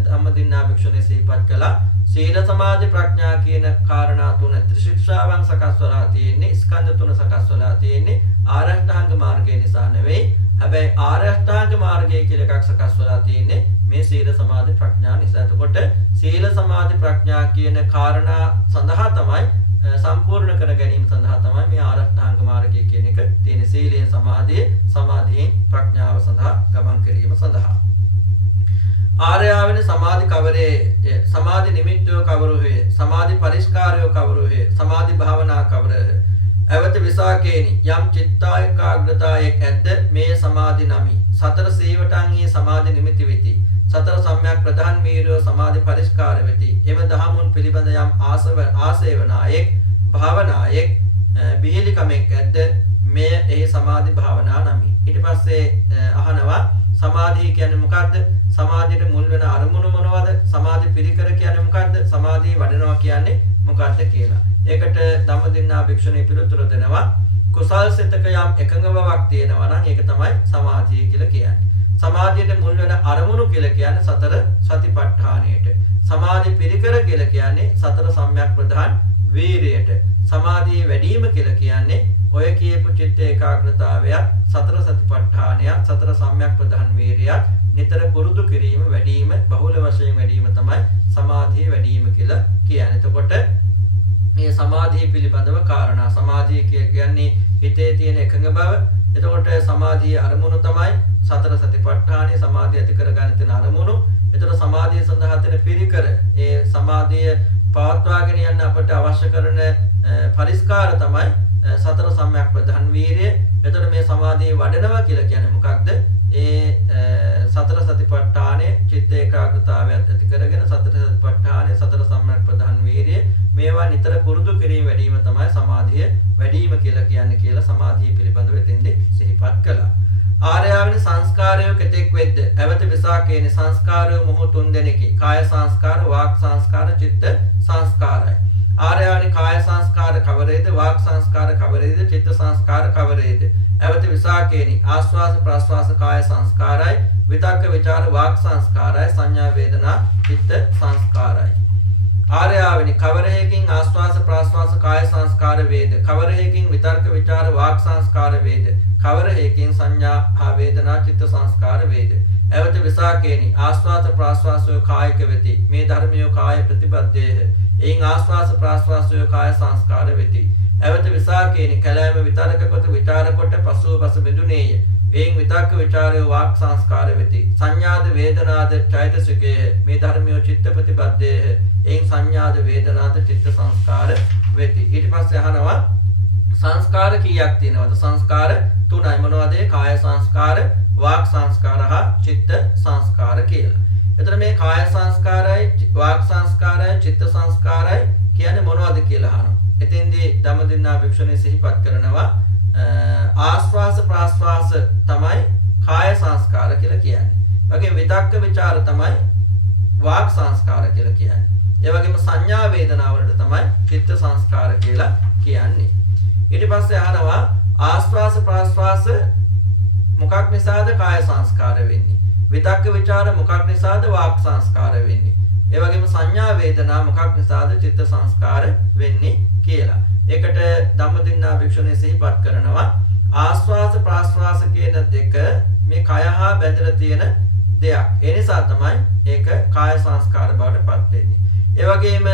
ධම්මදින්නා භික්ෂුණිය සිහිපත් කළා සීල සමාධි ප්‍රඥා කියන කාරණා තුන ත්‍රිශික්ෂාවන් සකස් වෙලා තියෙන්නේ, ස්කන්ධ තුන සකස් වෙලා තියෙන්නේ ආර්ය අෂ්ටාංග මාර්ගය නිසා නෙවෙයි. හැබැයි ආර්ය අෂ්ටාංග මාර්ගය කියලා එකක් සකස් වෙලා තියෙන්නේ මේ සීල සමාධි ප්‍රඥා නිසා. එතකොට සීල සමාධි ප්‍රඥා කියන කාරණා සඳහා තමයි සම්පූර්ණ කර ගැනීම සඳහා තමයි මේ ආර්ය අෂ්ටාංග මාර්ගය කියන එක තියෙන. සීලයෙන් සමාධිය, සමාධියෙන් ප්‍රඥාව සඳහා ගමන් කිරීම සඳහා ආර්යාවෙන සමාධි කවරේ සමාධි නිමිත්තෝ කවරුහේ සමාධි පරිස්කාරයෝ කවරුහේ සමාධි භාවනා කවරහ අවත විසාකේනි යම් චිත්තායකාග්‍රතායක ඇද්ද මේ සමාධි නමි සතර සීවටන්හි සමාධි නිමිති වෙති සතර සම්‍යක් ප්‍රධාන වීරයෝ සමාධි පරිස්කාර වෙති එම දහමුන් පිළිබඳ යම් ආසේවනායෙක් භාවනායෙක් බිහිලිකමෙක් ඇද්ද මේ ඒ සමාධි භාවනා නමි ඊට පස්සේ අහනවා සමාධිය කියන්නේ මොකද්ද සමාධියට මුල් වෙන අරමුණු මොනවද සමාධි පිරිකර කියන්නේ මොකද්ද සමාධිය වඩනවා කියන්නේ මොකද්ද කියලා ඒකට ධම්මදින්නා භික්ෂුණී පිළිතුරු දෙනවා කුසල් සිතක යම් එකඟ බවක් තියෙනවා නම් ඒක තමයි සමාධිය කියලා කියන්නේ සමාධියට මුල් වෙන අරමුණු කියලා කියන්නේ සතර සතිපට්ඨානයට සමාධි පිරිකර කියලා කියන්නේ සතර සම්‍යක් ප්‍රධාන වීරයට සමාධිය වැඩිම කියලා කියන්නේ ඔය කියපු චිත්ත ඒකාග්‍රතාවය සතර සතිපට්ඨානය සතර සම්‍යක් ප්‍රධාන වීරියත් නිතර පුරුදු කිරීම වැඩිම බහුල වශයෙන් වැඩිම තමයි සමාධිය වැඩිම කියලා කියන්නේ. එතකොට මේ සමාධිය පිළිබඳව කාරණා සමාධිය කියන්නේ හිතේ තියෙන එකඟ බව. එතකොට සමාධිය අරමුණු තමයි සතර සතිපට්ඨානය සමාධිය ඇති කරගන්න තියෙන අරමුණු. එතකොට සමාධිය සඳහා තියෙන පිරිකර ඒ සමාධිය පවත්වාගෙන යන්න අපට අවශ්‍ය කරන පරිස්කාර තමයි සතර සම්‍යක් ප්‍රධාන වීරිය. එතකොට මේ සමාධිය වඩනවා කියලා කියන්නේ මොකක්ද? ඒ සතර සතිපට්ඨානය චිත්ත ඒකාග්‍රතාවය ඇති කරගෙන සතර සතිපට්ඨානය සතර සම්‍යක් ප්‍රධාන වීරිය මේවා නිතර පුරුදු කිරීම වැඩිම තමයි සමාධිය වැඩිම කියලා කියන්නේ කියලා සමාධිය පිළිබඳව එතෙන්දී සිහිපත් කළා. ආර්යාවෙන සංස්කාරය කෙතෙක් වෙද්ද? අවත විසාකේන සංස්කාරය මොහු තුන් දෙනෙකි. කාය සංස්කාර, වාක් සංස්කාර, චිත්ත සංස්කාරයි. ආර්යාවෙන කාය සංස්කාර කවරේද? වාක් සංස්කාර කවරේද? චිත්ත සංස්කාර කවරේද? අවත විසාකේනි ආස්වාස ප්‍රාස්වාස කාය සංස්කාරයි, විතක්ක විචාර වාක් සංස්කාරයි, සංඥා වේදනා චිත්ත සංස්කාරයි. ආර්යාවෙනි කවරෙහිකින් ආස්වාස ප්‍රාස්වාස කාය සංස්කාර වේද? කවරෙහිකින් විතර්ක විචාර වාක් සංස්කාර වේද? කවරෙහිකින් සංඥා හා වේදනා චිත්ත සංස්කාර වේද? අවත විසාකේනි ආස්වාස ප්‍රාස්වාසය කායික වෙති. මේ ධර්මය කාය ප්‍රතිපද්දේහ. එයින් ආස්වාස ප්‍රාස්වාසය කාය සංස්කාර වෙති. අවත විසාකේනි කලෑම විතරක කොට විචාර කොට පසුව පස බෙදුනේය. එයින් විතක්ක විචාරය වාක් සංස්කාර වෙති. සංඥාද වේදනාද චෛතසිකේහ. මේ ධර්මය චිත්ත ප්‍රතිපද්දේහ. එයින් සංඥාද වේදනාද චිත්ත සංස්කාර වෙති. ඊට පස්සේ අහනවා සංස්කාර කීයක් තියෙනවද? සංස්කාර තුනයි. මොනවද? කාය සංස්කාර, වාක් සංස්කාර හා චිත්ත සංස්කාර කියලා. එතන මේ කාය සංස්කාරයි, වාක් සංස්කාරයි, චිත්ත සංස්කාරයි කියන්නේ මොනවද කියලා අහනවා. එතෙන්දී ධම්මදින්නා භික්ෂුණී සිහිපත් කරනවා ආස්වාස ප්‍රාස්වාස තමයි කාය සංස්කාර කියලා කියන්නේ. වගේම විතක්ක ਵਿਚාර තමයි වාක් සංස්කාර කියලා කියන්නේ. ඒ වගේම සංඥා වේදනා වලට තමයි චිත්ත සංස්කාර කියලා කියන්නේ. ඊට පස්සේ අහනවා ආස්වාස ප්‍රාස්වාස මොකක් නිසාද කාය සංස්කාර වෙන්නේ? විතක්ක ਵਿਚාර මොකක් නිසාද වාක් සංස්කාර වෙන්නේ? ඒ වගේම සංඥා වේදනා මොකක් නිසාද චිත්ත සංස්කාර වෙන්නේ කියලා. ඒකට ධම්මදින්නා භික්ෂුණී සිහිපත් කරනවා ආස්වාස ප්‍රාස්වාස කියන දෙක මේ කය හා බැඳලා තියෙන දෙයක්. ඒ නිසා තමයි ඒක කාය සංස්කාර බවට පත් වෙන්නේ. ඒ වගේම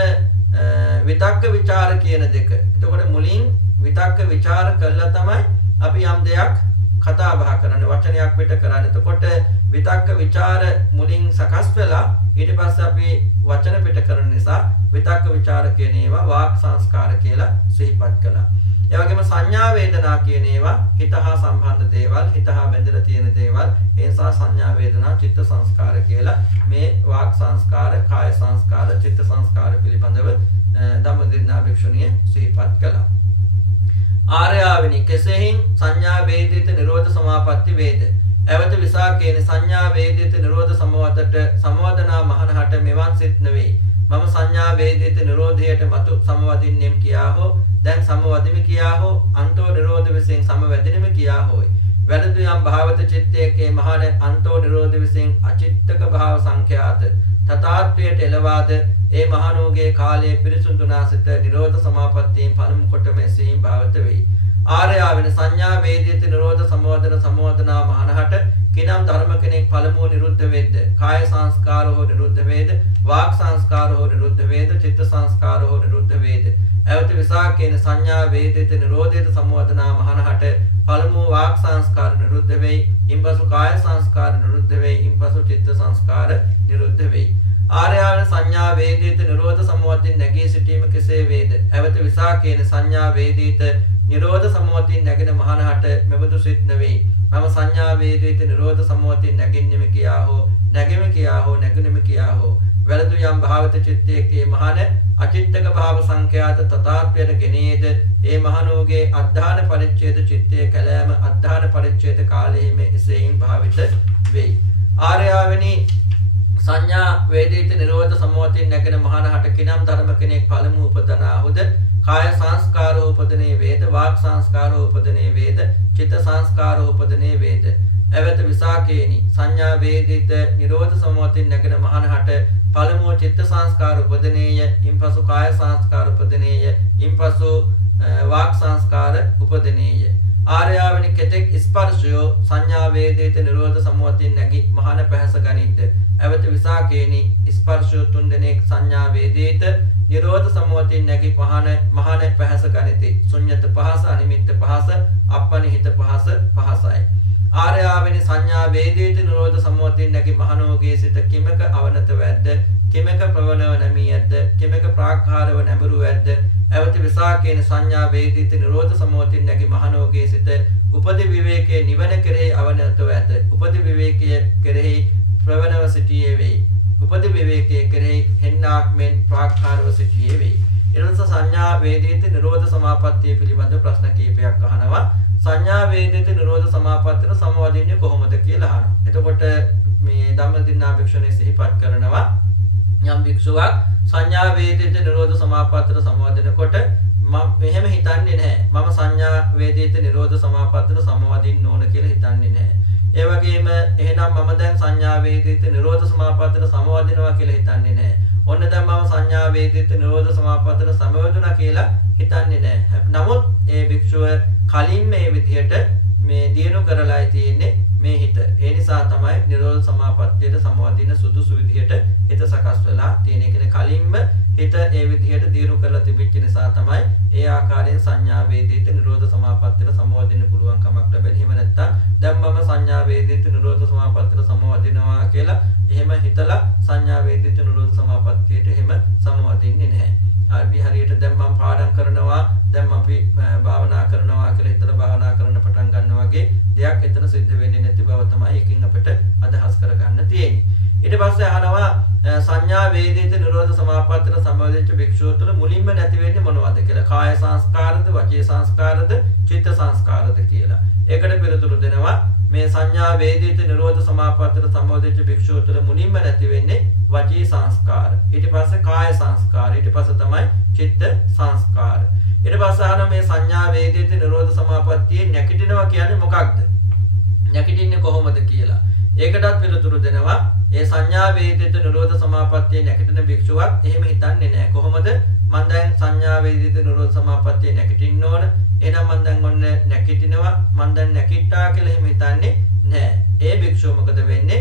විතක්ක ਵਿਚාර කියන දෙක. එතකොට මුලින් විතක්ක ਵਿਚාර කළා තමයි අපි යම් දෙයක් කතා බහ කරන්නේ වචනයක් පිට කරන්නේ. එතකොට විතක්ක ਵਿਚාර මුලින් සකස් වෙලා ඊට පස්සේ අපි වචන පිට කරන නිසා විතක්ක ਵਿਚාර කියන ඒවා වාක් සංස්කාර කියලා සිහිපත් කළා. ඒ වගේම සංඥා වේදනා කියන ඒවා හිත හා සම්බන්ධ දේවල්, හිත හා බැඳලා තියෙන දේවල්. ඒ නිසා සංඥා වේදනා චිත්ත සංස්කාර කියලා මේ වාක් සංස්කාර, කාය සංස්කාර, චිත්ත සංස්කාර පිළිබඳව ධම්මදින්නා භික්ෂුණිය සිහිපත් කළා. ආර්යාවෙනි කෙසෙහින් සංඥා වේදිත නිරෝධ සමාපatti වේද? අවත විසාකේන සංඥා වේදිත නිරෝධ සමවදට සමවදනා මහනහට මෙවන් සිත් නෙවේ. මම සංඥා වේදිත නිරෝධයට මතු සමවදින්නෙම් කියා හෝ දැන් සමවදිමි කියා හෝ අන්තෝ නිරෝධ විසින් සමවැදිනෙමි කියා හෝයි. වැරදු යම් භාවත චිත්තයේ මහන අන්තෝ නිරෝධ විසින් අචිත්තක භාව සංඛ්‍යාත තථාත්වයට එළවාද ඒ මහණෝගේ කාලයේ පිරිසුදුනාසිත නිරෝධ සමාපත්තියෙන් පළමු කොටම එසේම භාවිත වෙයි. ආර්යාවෙන සංඥා වේදිත නිරෝධ සමවදනා මහණහට කිනම් ධර්ම කෙනෙක් පළමුව නිරුද්ධ වෙද්ද? කාය සංස්කාර හෝ නිරුද්ධ වේද? වාක් සංස්කාර හෝ නිරුද්ධ වේද? චිත්ත සංස්කාර හෝ නිරුද්ධ වේද? අවත විසාකේන සංඥා වේදිත නිරෝධයට සමවදනා මහණහට පළමුව වාක් සංස්කාර නිරුද්ධ නිරුද්ධ වෙයි. ඉන්පසු කාය සංස්කාර නිරුද්ධ වෙයි. ඉන්පසු චිත්ත සංස්කාර නිරුද්ධ වෙයි. ආර්යාවන සංඥා වේදිත නිරෝධ සමවතින් නැගී සිටීම කෙසේ වේද? ඇවත විසාකේන සංඥා වේදිත නිරෝධ සමවතින් නැගෙන මහණහට මෙබඳු සිත් නෙවෙයි. මම සංඥා වේදිත නිරෝධ සමවතින් නැගින්නෙම කියා හෝ නැගෙම කියා හෝ නැගුණෙම කියා හෝ වැළඳු යම් භාවිත චිත්තයේ මහණ අචිත්තක භාව සංඛ්‍යාත තථාත්වයට ගෙනේද ඒ මහණෝගේ අද්ධාන පරිච්ඡේද චිත්තයේ කලෑම අද්ධාන පරිච්ඡේද කාලයේම එසේයින් භාවිත වෙයි. ආර්යාවනි සංඥා වේදිත නිරෝධ සමවතින් නැගෙන මහණහට කිනම් ධර්ම කෙනෙක් පළමු උපදනාහුද කාය සංස්කාරෝ උපදනේ වේද වාක් සංස්කාරෝ උපදනේ වේද චිත්ත සංස්කාරෝ උපදනේ වේද. එවත විසාකේනි සංඥා වේදිත නිරෝධ සමවතින් නැගෙන මහණහට පළමුව චිත්ත සංස්කාර උපදනේය, ඉන්පසු කාය සංස්කාර උපදනේය, ඉන්පසු වාක් සංස්කාර උපදනේය. ආර්යාවනි කෙතෙක් ස්පර්ශයෝ සංඥා වේදිත නිරෝධ සමවතින් නැගි මහණ පැහැස ගනිද්ද. එවත විසාකේනි ස්පර්ශයෝ තුන්දෙනෙක් සංඥා වේදිත නිරෝධ සමවතින් නැගි මහණ පැහැස ගනිති. ශුන්්‍යත පහස, අනිමිත්ත පහස, අපනිහිත පහස පහසයි. ආර්යාවනි සංඥා වේදිත නිරෝධ සමවතින් නැගි මහණෝගේ සිත කිමක අවනත වැද්ද, කිමක ප්‍රවණව නැමී ඇද්ද, කිමක ප්‍රාක්ඛාරව නැඹුරු ඇද්ද. එවත විසාකේන සංඥා වේදිත නිරෝධ සමවතින් නැගි මහණෝගේ සිත උපදි විවේකයේ නිවන කෙරෙහි අවනතව ඇත. උපදි විවේකයේ කෙරෙහි ප්‍රවණව සිටියේ වෙයි. උපදි විවේකයේ කෙරෙහි හෙන්නාක් මෙන් ප්‍රාක්ඛාරව සිටියේ වෙයි. ඊළඟ සංඥා වේදිත නිරෝධ සමාපත්තිය පිළිබඳ ප්‍රශ්න කිහිපයක් අහනවා. සංඥා වේදිත නිරෝධ සමාපත්තිය සමවදින්නේ කොහොමද කියලා අහනවා. එතකොට මේ ධම්මදින්නා භික්ෂුණී සිහිපත් කරනවා යම් භික්ෂුවක් සංඥා වේදිත නිරෝධ සමාපත්තිය සමවදිනකොට මම මෙහෙම හිතන්නේ නැහැ. මම සංඥා වේදිත නිරෝධ සමාපත්තිය සමවදින්න ඕන කියලා හිතන්නේ නැහැ. ඒ වගේම එහෙනම් මම දැන් සංඥා වේදිත නිරෝධ සමාපත්තිය සමවදිනවා කියලා හිතන්නේ නැහැ. ඔන්න දැන් මම සංඥා වේදිත නිරෝධ සමාපත්තිය සමවදුණා කියලා හිතන්නේ නැහැ. නමුත් ඒ භික්ෂුව කලින් මේ විදිහට මේ දිනු කරලායි තියෙන්නේ මේ හිත. ඒ නිසා තමයි නිරෝධ සමාපත්තියට සමවදින සුදුසු විදිහට හිත සකස් වෙලා තියෙන්නේ. කියන්නේ කලින්ම හිත ඒ විදිහට දිනු කරලා තිබිච්ච නිසා තමයි ඒ ආකාරයෙන් සංඥා වේදිත නිරෝධ සමාපත්තියට සමවදින්න පුළුවන් කමක් ලැබෙන්නේ. එහෙම නැත්නම් දැන් මම සංඥා වේදිත නිරෝධ සමාපත්තියට සමවදිනවා කියලා එහෙම හිතලා සංඥා වේදිත නිරෝධ සමාපත්තියට එහෙම සමවදින්නේ නැහැ. අපි හරියට දැන් මම පාඩම් කරනවා, දැන් අපි භාවනා කරනවා කියලා හිතලා භාවනා කරන්න පටන් ගන්නවා වගේ දෙයක් එතන සිද්ධ වෙන්නේ නැති බව තමයි එකකින් අපිට අදහස් කරගන්න තියෙන්නේ. ඊට පස්සේ අහනවා සංඥා වේදිත නිරෝධ සමාපත්තියට සමවදිච්ච භික්ෂුව තුළ මුලින්ම නැති වෙන්නේ මොනවද කියලා. කාය සංස්කාරද, වචී සංස්කාරද, චිත්ත සංස්කාරද කියලා. ඒකට පිළිතුරු දෙනවා මේ සංඥා වේදිත නිරෝධ සමාපත්තියට සමවදිච්ච භික්ෂුව තුළ මුලින්ම නැති වෙන්නේ වචී සංස්කාර. ඊට පස්සේ කාය සංස්කාර. ඊට පස්සේ තමයි චිත්ත සංස්කාර. ඊට පස්සේ අහන මේ සංඥා වේදිත නිරෝධ සමාපත්තියේ නැගිටිනවා කියන්නේ මොකක්ද? නැගිටින්නේ කොහොමද කියලා. ඒකටත් පිළිතුරු දෙනවා ඒ සංඥා වේදිත නිරෝධ සමාපත්තියේ නැගිටින භික්ෂුවක් එහෙම හිතන්නේ නැහැ. කොහොමද? මම දැන් සංඥා වේදිත නිරෝධ සමාපත්තියේ නැගිටින්න ඕන. එහෙනම් මම දැන් ඔන්න නැගිටිනවා. මම දැන් නැගිට්ටා කියලා එහෙම හිතන්නේ නැහැ. ඒ භික්ෂුව මොකද වෙන්නේ?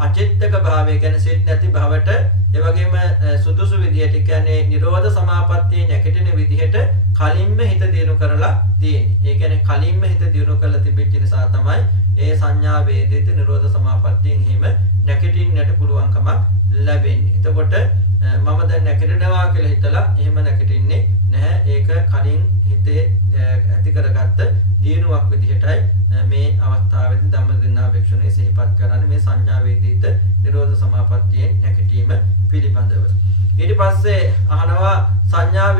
අචිත්තක භාවය කියන්නේ සිත් නැති භවට ඒ වගේම සුදුසු විදිහට කියන්නේ නිරෝධ සමාපත්තියේ නැගිටින විදිහට කලින්ම හිත දිනු කරලා තියෙන්නේ. ඒ කියන්නේ කලින්ම හිත දිනු කරලා තිබෙච්ච නිසා තමයි ඒ සංඥා වේදිත නිරෝධ සමාපත්තියෙන් හිම නැගිටින්නට පුළුවන්කමක් ලැබෙන්නේ. එතකොට මම දැන් නැගිටිනවා කියලා හිතලා එහෙම නැගිටින්නේ නැහැ. ඒක කලින් හිතේ ඇති කරගත්ත දිනුවක් විදිහටයි මේ අවස්ථාවේදී ධම්මදින්නා භික්ෂුණී සිහිපත් කරන්නේ මේ සංඥා වේදිත නිරෝධ සමාපත්තියෙන් නැගිටීම පිළිබඳව. ඊට පස්සේ අහනවා සංඥා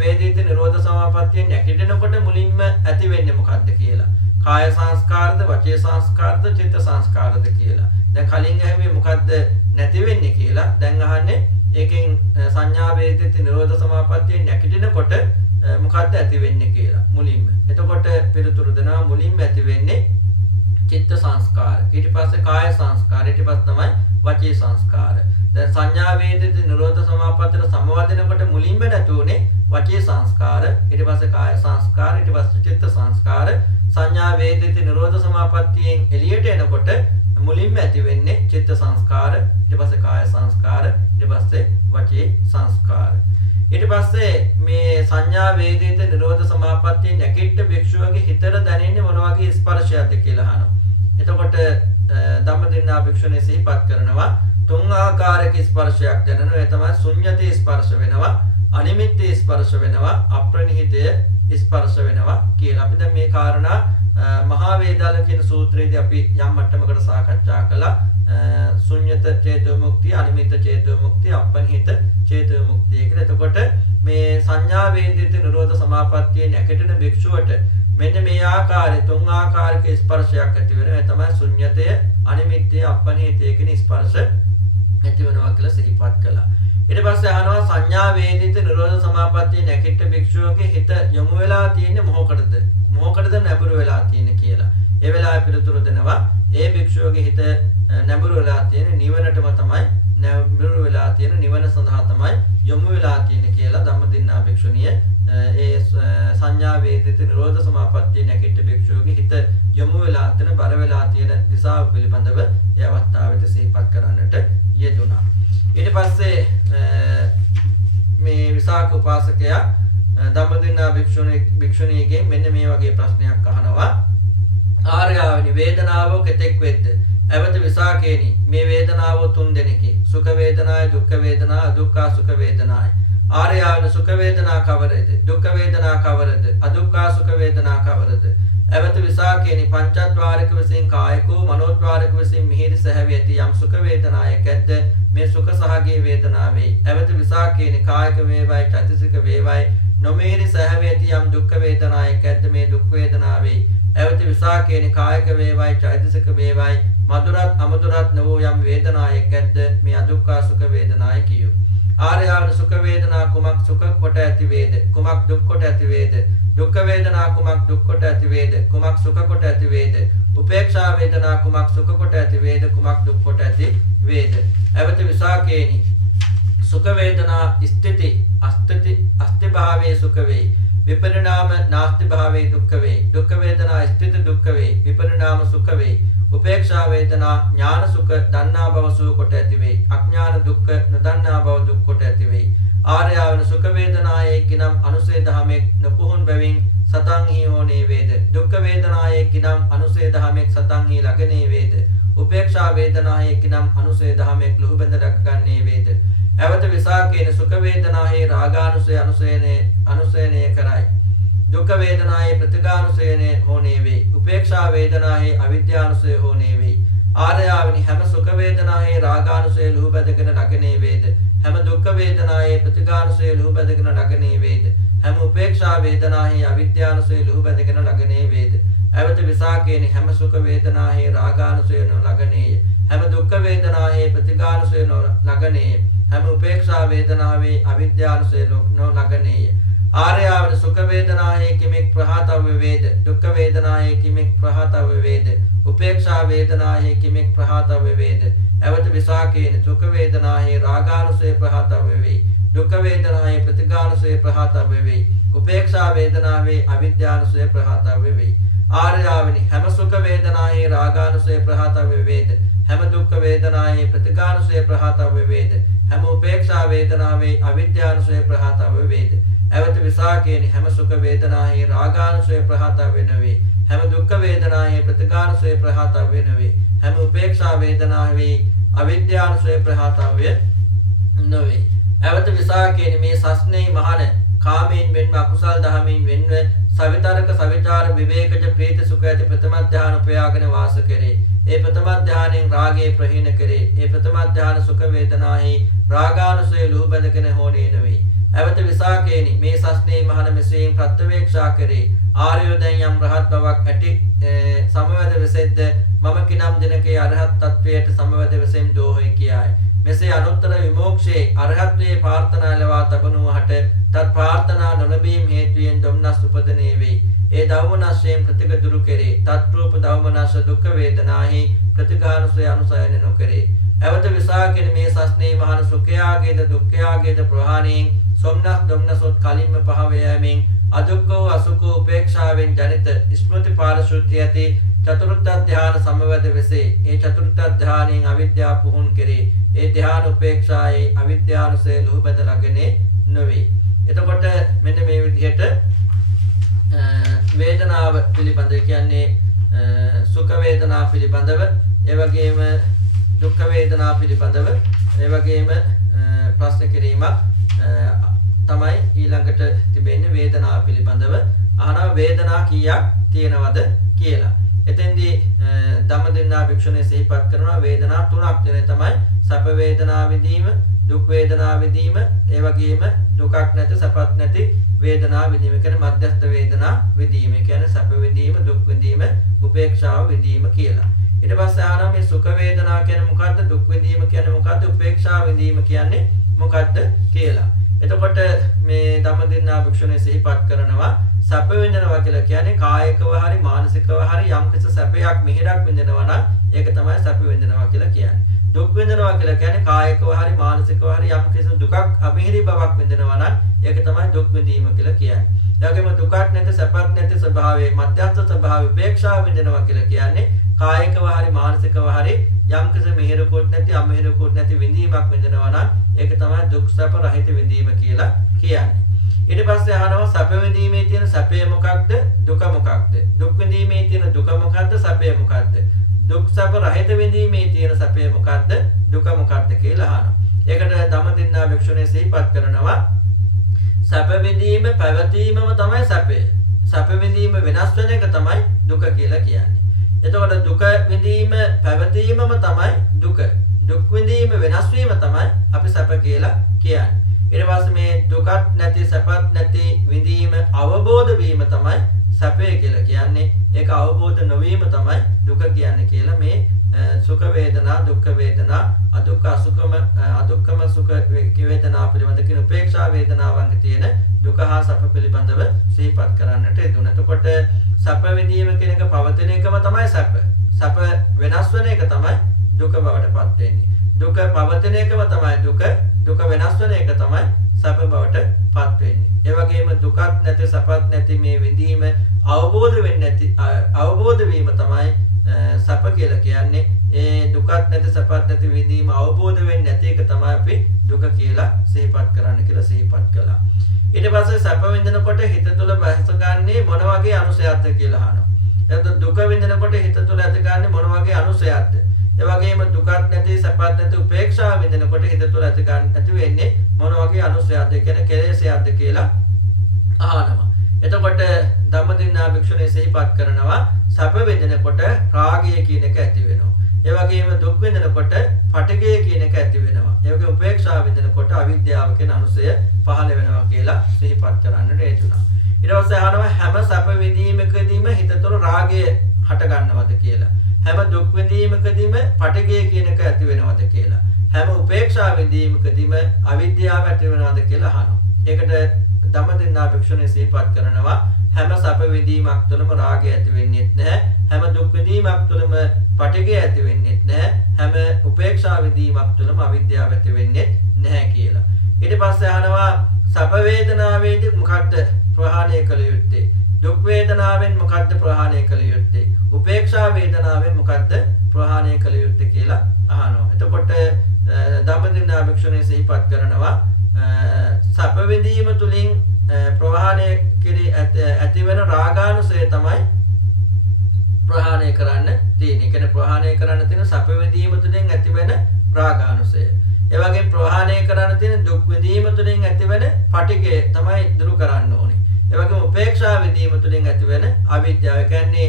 වේදිත නිරෝධ සමාපත්තියෙන් නැගිටිනකොට මුලින්ම ඇති වෙන්නේ මොකද්ද කියලා. කාය සංස්කාරද, වචී සංස්කාරද, චිත්ත සංස්කාරද කියලා. දැන් කලින් ඇහුවේ මොකද්ද නැති වෙන්නේ කියලා. දැන් අහන්නේ ඒකෙන් සංඥා වේදිත නිරෝධ සමාපත්තියෙන් නැගිටිනකොට මොකද්ද ඇති වෙන්නේ කියලා මුලින්ම. එතකොට පිළිතුරු දෙනවා මුලින්ම ඇති වෙන්නේ චිත්ත සංස්කාර. ඊට පස්සේ කාය සංස්කාර. ඊට පස්සේ තමයි වචී සංස්කාර. දැන් සංඥා වේදිත නිරෝධ සමාපත්තියට සමවදිනකොට මුලින්ම නැතුනේ වචී සංස්කාර. ඊට පස්සේ කාය සංස්කාර. ඊට පස්සේ චිත්ත සංස්කාර. සංඥා වේදිත නිරෝධ සමාපත්තියෙන් එළියට එනකොට මුලින්ම ඇති වෙන්නේ චිත්ත සංස්කාර. ඊට පස්සේ කාය සංස්කාර. ඊට පස්සේ වචී සංස්කාර. ඊට පස්සේ මේ සංඥා වේදිත නිරෝධ සමාපත්තිය නැකිට භික්ෂුවගේ හිතට දැනෙන්නේ මොන වගේ ස්පර්ශයක්ද කියලා අහනවා. එතකොට ධම්මදින්නා භික්ෂුණී සිහිපත් කරනවා තුන් ආකාරයක ස්පර්ශයක් දැනෙනවා. ඒ තමයි ශුන්‍යතේ ස්පර්ශ වෙනවා, අනිමිත්තේ ස්පර්ශ වෙනවා, අප්‍රනිහිතය ස්පර්ශ වෙනවා කියලා. අපි දැන් මේ කාරණා මහා වේදාල කියන සූත්‍රයේදී අපි යම් මට්ටමකට සාකච්ඡා කළා. ශුන්‍යත චේතෝ මුක්තිය, අනිමිත්ත චේතෝ මුක්තිය, අප්‍රනිහිත චේතෝ මුක්තිය කියලා. එතකොට මේ සංඥා වේදිත නිරෝධ සමාපත්තියේ නැකෙටෙන භික්ෂුවට මෙන්න මේ ආකාරයේ තුන් ආකාරයක ස්පර්ශයක් ඇති වෙනවා. ඒ තමයි ශුන්‍යතය, අනිමිත්තය, අප්‍රනිහිතය කියන ස්පර්ශ ඇති වෙනවා කියලා සිහිපත් කළා. ඊට පස්සේ අහනවා සංඥා වේදිත නිරෝධ සමාපත්තියේ නැකිට භික්ෂුවගේ හිත යොමු වෙලා තියෙන්නේ මොකකටද? මොකකටද නැඹුරු වෙලා තියෙන්නේ කියලා. ඒ වෙලාවේ පිළිතුරු දෙනවා ඒ භික්ෂුවගේ හිත නැඹුරු වෙලා තියෙන්නේ නිවනටම තමයි, නැඹුරු වෙලා තියෙන නිවන සඳහා තමයි යොමු වෙලා තියෙන්නේ කියලා ධම්මදින්නා භික්ෂුණිය ඒ සංඥා වේදිත නිරෝධ සමාපත්තියේ නැකිට භික්ෂුවගේ හිත යොමු වෙලා තියෙන බර වෙලා තියෙන දිශාව පිළිබඳව ඒ අවස්ථාවේදී සිහිපත් කරන්නට යෙදුණා. ඊට පස්සේ මේ විසාක උපාසකයා ධම්මදින්නා භික්ෂුණියගෙන් මෙන්න මේ වගේ ප්‍රශ්නයක් අහනවා. ආර්යාවනි වේදනාව කෙතෙක් වෙද්ද? එවත විසාකේනි මේ වේදනාව තුන් දෙනෙකි. සුඛ වේදනාය, දුක්ඛ වේදනාය, අදුක්ඛ සුඛ වේදනාය. ආර්යාවනි සුඛ වේදනා කවරද? දුක්ඛ වේදනා කවරද? අදුක්ඛ සුඛ වේදනා කවරද? එවත විසාකේනි පංචද්වාරික විසින් කායිකෝ මනෝද්වාරික විසින් මිහිරි සැහැවි ඇති යම් සුඛ වේදනායක් ඇද්ද මේ සුඛ සහගී වේදනාවේ. එවත විසාකේනි කායික වේවයි චෛතසික වේවයි නොමිහිරි සැහැවි ඇති යම් දුක්ඛ වේදනාවක් ඇද්ද මේ දුක් වේදනාවේ. එවත විසාකේනි කායික වේවයි චෛතසික වේවයි මధుරත් අමధుරත් නවෝ යම් වේදනාවක් ඇද්ද මේ අදුක්ඛ සුඛ වේදනායි කියෝ. ආර්යවන සුඛ වේදනා කුමක් සුඛ කොට ඇති වේද? කුමක් දුක් කොට ඇති වේද? දුක්ඛ වේදනා කුමක් දුක් කොට ඇති වේද? කුමක් සුඛ කොට ඇති වේද? උපේක්ෂා වේදනා කුමක් සුඛ කොට ඇති වේද? කුමක් දුක් කොට ඇති වේද? එවත විසාකේනි සුඛ වේදනා ස්ථಿತಿ අස්ථಿತಿ අස්ති භාවයේ සුඛ වේ. විපරිණාම නාස්ති භාවයේ දුක්ඛ වේ. දුක්ඛ වේදනා ස්ථಿತಿ දුක්ඛ වේ. විපරිණාම සුඛ වේ. උපේක්ෂා වේදනා ඥාන සුඛ දන්නා බව සුඛ කොට ඇති වේ. අඥාන දුක්ඛ නොදන්නා බව දුක් කොට ඇති වේ. ආර්යවන සුඛ වේදනායේ කිනම් අනුසේ දහමෙක් නොපුහුන් බැවින් සතං හි හෝනේ වේද. දුක්ඛ වේදනායේ කිනම් අනුසේ දහමෙක් සතං හි ලගනේ වේද. උපේක්ෂා වේදනායේ කිනම් අනුසේ දහමෙක් ලුහු බඳ රැකගන්නේ වේද. එවත විසාකේන සුඛ වේදනායේ රාගානුසය අනුසේනේ කරයි. දුක්ඛ වේදනායේ ප්‍රතිගානුසයනේ හෝනේ වේ. උපේක්ෂා වේදනායේ අවිද්‍යානුසය හෝනේ වේ. ආර්යාවනි හැම සුඛ වේදනායේ රාගානුසය ලුහු බඳගෙන නගනේ වේද. හැම දුක්ඛ වේදනායේ ප්‍රතිගානුසය ලුහු බඳගෙන නගනේ වේද. හැම උපේක්ෂා වේදනායේ අවිද්‍යානුසය ලුහු බඳගෙන නගනේ වේද. එවත විසාකේන හැම සුඛ වේදනායේ රාගානුසය නොනගනේය. හැම දුක්ඛ වේදනායේ ප්‍රතිගානුසය නොනගනේය. හැම උපේක්ෂා වේදනාවේ අවිද්‍යානුසය නොනගනේය. ආර්යවන සුඛ වේදනායේ කිමෙක් ප්‍රහාතව්‍ය වේද? දුක්ඛ වේදනායේ කිමෙක් ප්‍රහාතව්‍ය වේද? උපේක්ෂා වේදනායේ කිමෙක් ප්‍රහාතව්‍ය වේද? එවත විසාකේන සුඛ වේදනායේ රාගානුසය ප්‍රහාතව්‍ය වේ. දුක්ඛ වේදනායේ ප්‍රතිගානුසය ප්‍රහාතව්‍ය වේ. උපේක්ෂා වේදනාවේ අවිද්‍යානුසය ප්‍රහාතව්‍ය වේ. ආර්යවනි හැම සුඛ වේදනායේ රාගානුසය ප්‍රහාතව්‍ය වේද? හැම දුක්ඛ වේදනායේ ප්‍රතිගානුසය ප්‍රහාතව්‍ය වේද? හැම උපේක්ෂා වේදනාවේ අවිද්‍යානුසය ප්‍රහාතව්‍ය වේද? එවත විසාකේන හැම සුඛ වේදනායේ රාගානුසය ප්‍රහාතව්‍ය නොවේ. හැම දුක්ඛ වේදනායේ ප්‍රතිගානුසය ප්‍රහාතව්‍ය නොවේ. හැම උපේක්ෂා වේදනාවේ අවිද්‍යානුසය ප්‍රහාතව්‍ය නොවේ. එවත විසාකේන මේ සස්නේ මහණ කාමයෙන් වෙන්ව අකුසල් දහමින් වෙන්ව සවිතරක සවිචාර විවේකජ ප්‍රීති සුඛ ඇති ප්‍රථම ධ්‍යාන උපයාගෙන වාස කෙරේ. ඒ ප්‍රථම ධ්‍යානෙන් රාගය ප්‍රහීන කරේ. ඒ ප්‍රථම ධ්‍යාන සුඛ වේදනාහි රාගානුසය ලුහු බැඳගෙන හෝනේ නොවේ. එවත විසාකේනි මේ සස්නේ මහණ මෙසේම ප්‍රත්‍යවේක්ෂා කරේ. ආර්යෝ දැන් යම් රහත් බවක් ඇති සමවැද වෙසෙද්ද මම කිනම් දිනකේ අරහත් තත්වයට සමවැද වෙසෙම් දෝහයි කියයි. මෙසේ අනුත්තර විමෝක්ෂයේ අරහත්ත්වයේ ප්‍රාර්ථනා ලවා තබනුවහට තත් ප්‍රාර්ථනා නොලැබීම හේතුයෙන් දුම්නස් උපදනේ වේ. ඒ දවමනස්යෙන් ප්‍රතිග දුරු කෙරේ. තත් රූප දවමනස්ස දුක්ඛ වේදනාහි ප්‍රතිගානුසය අනුසයන නොකරේ. එවත විසාකෙන මේ සස්නේ මහණ සුඛයාගේද දුක්ඛයාගේද ප්‍රහාණයෙන් සොම්නස් දුම්නසොත් කලින්ම පහව යෑමෙන් අදුක්ඛෝ අසුඛෝ උපේක්ෂාවෙන් ජනිත ස්මෘති පාරිශුද්ධිය ඇති චතුර්ථ ධ්‍යාන සමවැද වෙසේ. ඒ චතුර්ථ ධ්‍යානයෙන් අවිද්‍යාව පුහුණු කෙරේ. ඒ ධ්‍යාන උපේක්ෂායේ අවිද්‍යානුසය ලුහු බඳ ලගනේ නොවේ. එතකොට මෙන්න මේ විදිහට වේදනාව පිළිබඳව කියන්නේ සුඛ වේදනා පිළිබඳව ඒ වගේම දුක්ඛ වේදනා පිළිබඳව ඒ වගේම ප්‍රශ්න කිරීමක් තමයි ඊළඟට තිබෙන්නේ වේදනාව පිළිබඳව අහනවා වේදනා කීයක් තියෙනවද කියලා. එතෙන්දී ධම්මදින්නා භික්ෂුණී සිහිපත් කරනවා වේදනා තුනක් තියෙන තමයි සැප වේදනා විඳීම, දුක් වේදනා විඳීම, ඒ වගේම දුකක් නැති සැපත් නැති වේදනා විඳීම කියන්නේ මධ්‍යස්ථ වේදනා විඳීම. කියන්නේ සැප විඳීම, දුක් විඳීම, උපේක්ෂාව විඳීම කියලා. ඊට පස්සේ අහනවා මේ සුඛ වේදනා කියන්නේ මොකද්ද? දුක් විඳීම කියන්නේ මොකද්ද? උපේක්ෂාව විඳීම කියන්නේ මොකද්ද කියලා. එතකොට මේ ධම්මදින්නා භික්ෂුණී සිහිපත් කරනවා සැප විඳිනවා කියලා කියන්නේ කායිකව හරි මානසිකව හරි යම් කිසි සැපයක් මිහිරක් විඳිනවා නම් ඒක තමයි සැප විඳිනවා කියලා කියන්නේ. දුක් විඳිනවා කියලා කියන්නේ කායිකව හරි මානසිකව හරි යම් කිසි දුකක් අමිහිරි බවක් විඳිනවා නම් ඒක තමයි දුක් විඳීම කියලා කියන්නේ. ඒ වගේම දුකක් නැති සැපත් නැති ස්වභාවයේ මධ්‍යස්ථ ස්වභාවය උපේක්ෂාව විඳිනවා කියලා කියන්නේ කායිකව හරි මානසිකව හරි යම් කිසි මිහිරකුත් නැති අමිහිරකුත් නැති විඳීමක් විඳිනවා නම් ඒක තමයි දුක් සැප රහිත විඳීම කියලා කියන්නේ. ඊට පස්සේ අහනවා සැප විඳීමේ තියෙන සැපේ මොකක්ද? දුක මොකක්ද? දුක් විඳීමේ තියෙන දුක මොකක්ද? සැපේ මොකක්ද? දුක් සැප රහිත විඳීමේ තියෙන සැපේ මොකක්ද? දුක මොකක්ද කියලා අහනවා. ඒකට ධම්මදින්නා භික්ෂුණී සිහිපත් කරනවා සැප විඳීම පැවතීමම තමයි සැපේ. සැප විඳීම වෙනස් වෙන එක තමයි දුක කියලා කියන්නේ. එතකොට දුක විඳීම පැවතීමම තමයි දුක. දුක් විඳීම වෙනස් වීම තමයි අපි සැප කියලා කියන්නේ. ඊට පස්සේ මේ දුකත් නැති සැපත් නැති විඳීම අවබෝධ වීම තමයි සැපේ කියලා කියන්නේ. ඒක අවබෝධ නොවීම තමයි දුක කියන්නේ කියලා මේ සුඛ වේදනා, දුක්ඛ වේදනා, අදුක්ඛ අසුඛම අදුක්ඛම සුඛ වේදනා පිළිබඳ කියන උපේක්ෂා වේදනාවන් තියෙන දුක හා සැප පිළිබඳව සිහිපත් කරන්නට යෙදුන. එතකොට සැප විඳීම කියන එක පවතින එකම තමයි සැප. සැප වෙනස් වෙන එක තමයි දුක බවට පත් වෙන්නේ. දුක පවතින එකම තමයි දුක. දුක වෙනස් වෙන එක තමයි සැප බවට පත් වෙන්නේ. ඒ වගේම දුකක් නැති සැපත් නැති මේ විඳීම අවබෝධ වෙන්නේ නැති අවබෝධ වීම තමයි සැප කියලා කියන්නේ. ඒ දුකක් නැති සැපත් නැති විඳීම අවබෝධ වෙන්නේ නැති එක තමයි අපි දුක කියලා සිහිපත් කරන්න කියලා සිහිපත් කළා. ඊට පස්සේ සැප විඳිනකොට හිත තුළ බැසගන්නේ මොන වගේ අනුසයක්ද කියලා අහනවා. එතකොට දුක විඳිනකොට හිත තුළ ඇතිගන්නේ මොන වගේ අනුසයක්ද? ඒ වගේම දුකක් නැති සැපත් නැති උපේක්ෂාව විඳිනකොට හිත තුළ ඇති වෙන්නේ මොන වගේ අනුසයක්ද? කියන්නේ කෙලෙසයක්ද කියලා අහනවා. එතකොට ධම්මදින්නා භික්ෂුණී සිහිපත් කරනවා සැප විඳිනකොට රාගය කියන එක ඇති වෙනවා. ඒ වගේම දුක් විඳිනකොට පටිඝය කියන එක ඇති වෙනවා. ඒ වගේම උපේක්ෂාව විඳිනකොට අවිද්‍යාව කියන අනුසය පහළ වෙනවා කියලා සිහිපත් කරන්නට යෙදුණා. ඊට පස්සේ අහනවා හැම සැප විඳීමකදීම හිත තුළ රාගය හට ගන්නවද කියලා. හැම දුක් විඳීමකදීම පටිඝය කියන එක ඇති වෙනවද කියලා. හැම උපේක්ෂා විඳීමකදීම අවිද්‍යාව ඇති වෙනවද කියලා අහනවා. ඒකට ධම්මදින්නා භික්ෂුණී සිහිපත් කරනවා හැම සැප විඳීමක් තුළම රාගය ඇති වෙන්නේ නැහැ. හැම දුක් විඳීමක් තුළම පටිඝය ඇති වෙන්නේ නැහැ. හැම උපේක්ෂා විඳීමක් තුළම අවිද්‍යාව ඇති වෙන්නේ නැහැ කියලා. ඊට පස්සේ අහනවා සැප වේදනාවේදී මොකක්ද ප්‍රහාණය කළ යුත්තේ? දුක් වේදනාවෙන් මොකක්ද ප්‍රහාණය කළ යුත්තේ? උපේක්ෂා වේදනාවෙන් මොකක්ද ප්‍රහාණය කළ යුත්තේ කියලා අහනවා. එතකොට ධම්මදින්නා භික්ෂුණී සිහිපත් කරනවා සැප විඳීම තුලින් ප්‍රහාණය කිරි ඇතිවන රාගානුසය තමයි ප්‍රහාණය කරන්න තියෙන්නේ. කියන්නේ ප්‍රහාණය කරන්න තියෙන සැප විඳීම තුලින් ඇතිවන රාගානුසය. ඒ වගේම ප්‍රහාණය කරන්න තියෙන දුක් විඳීම තුලින් ඇතිවන පටිඝය තමයි දුරු කරන්න ඕනේ. ඒ වගේම උපේක්ෂා විඳීම තුලින් ඇතිවන අවිද්‍යාව කියන්නේ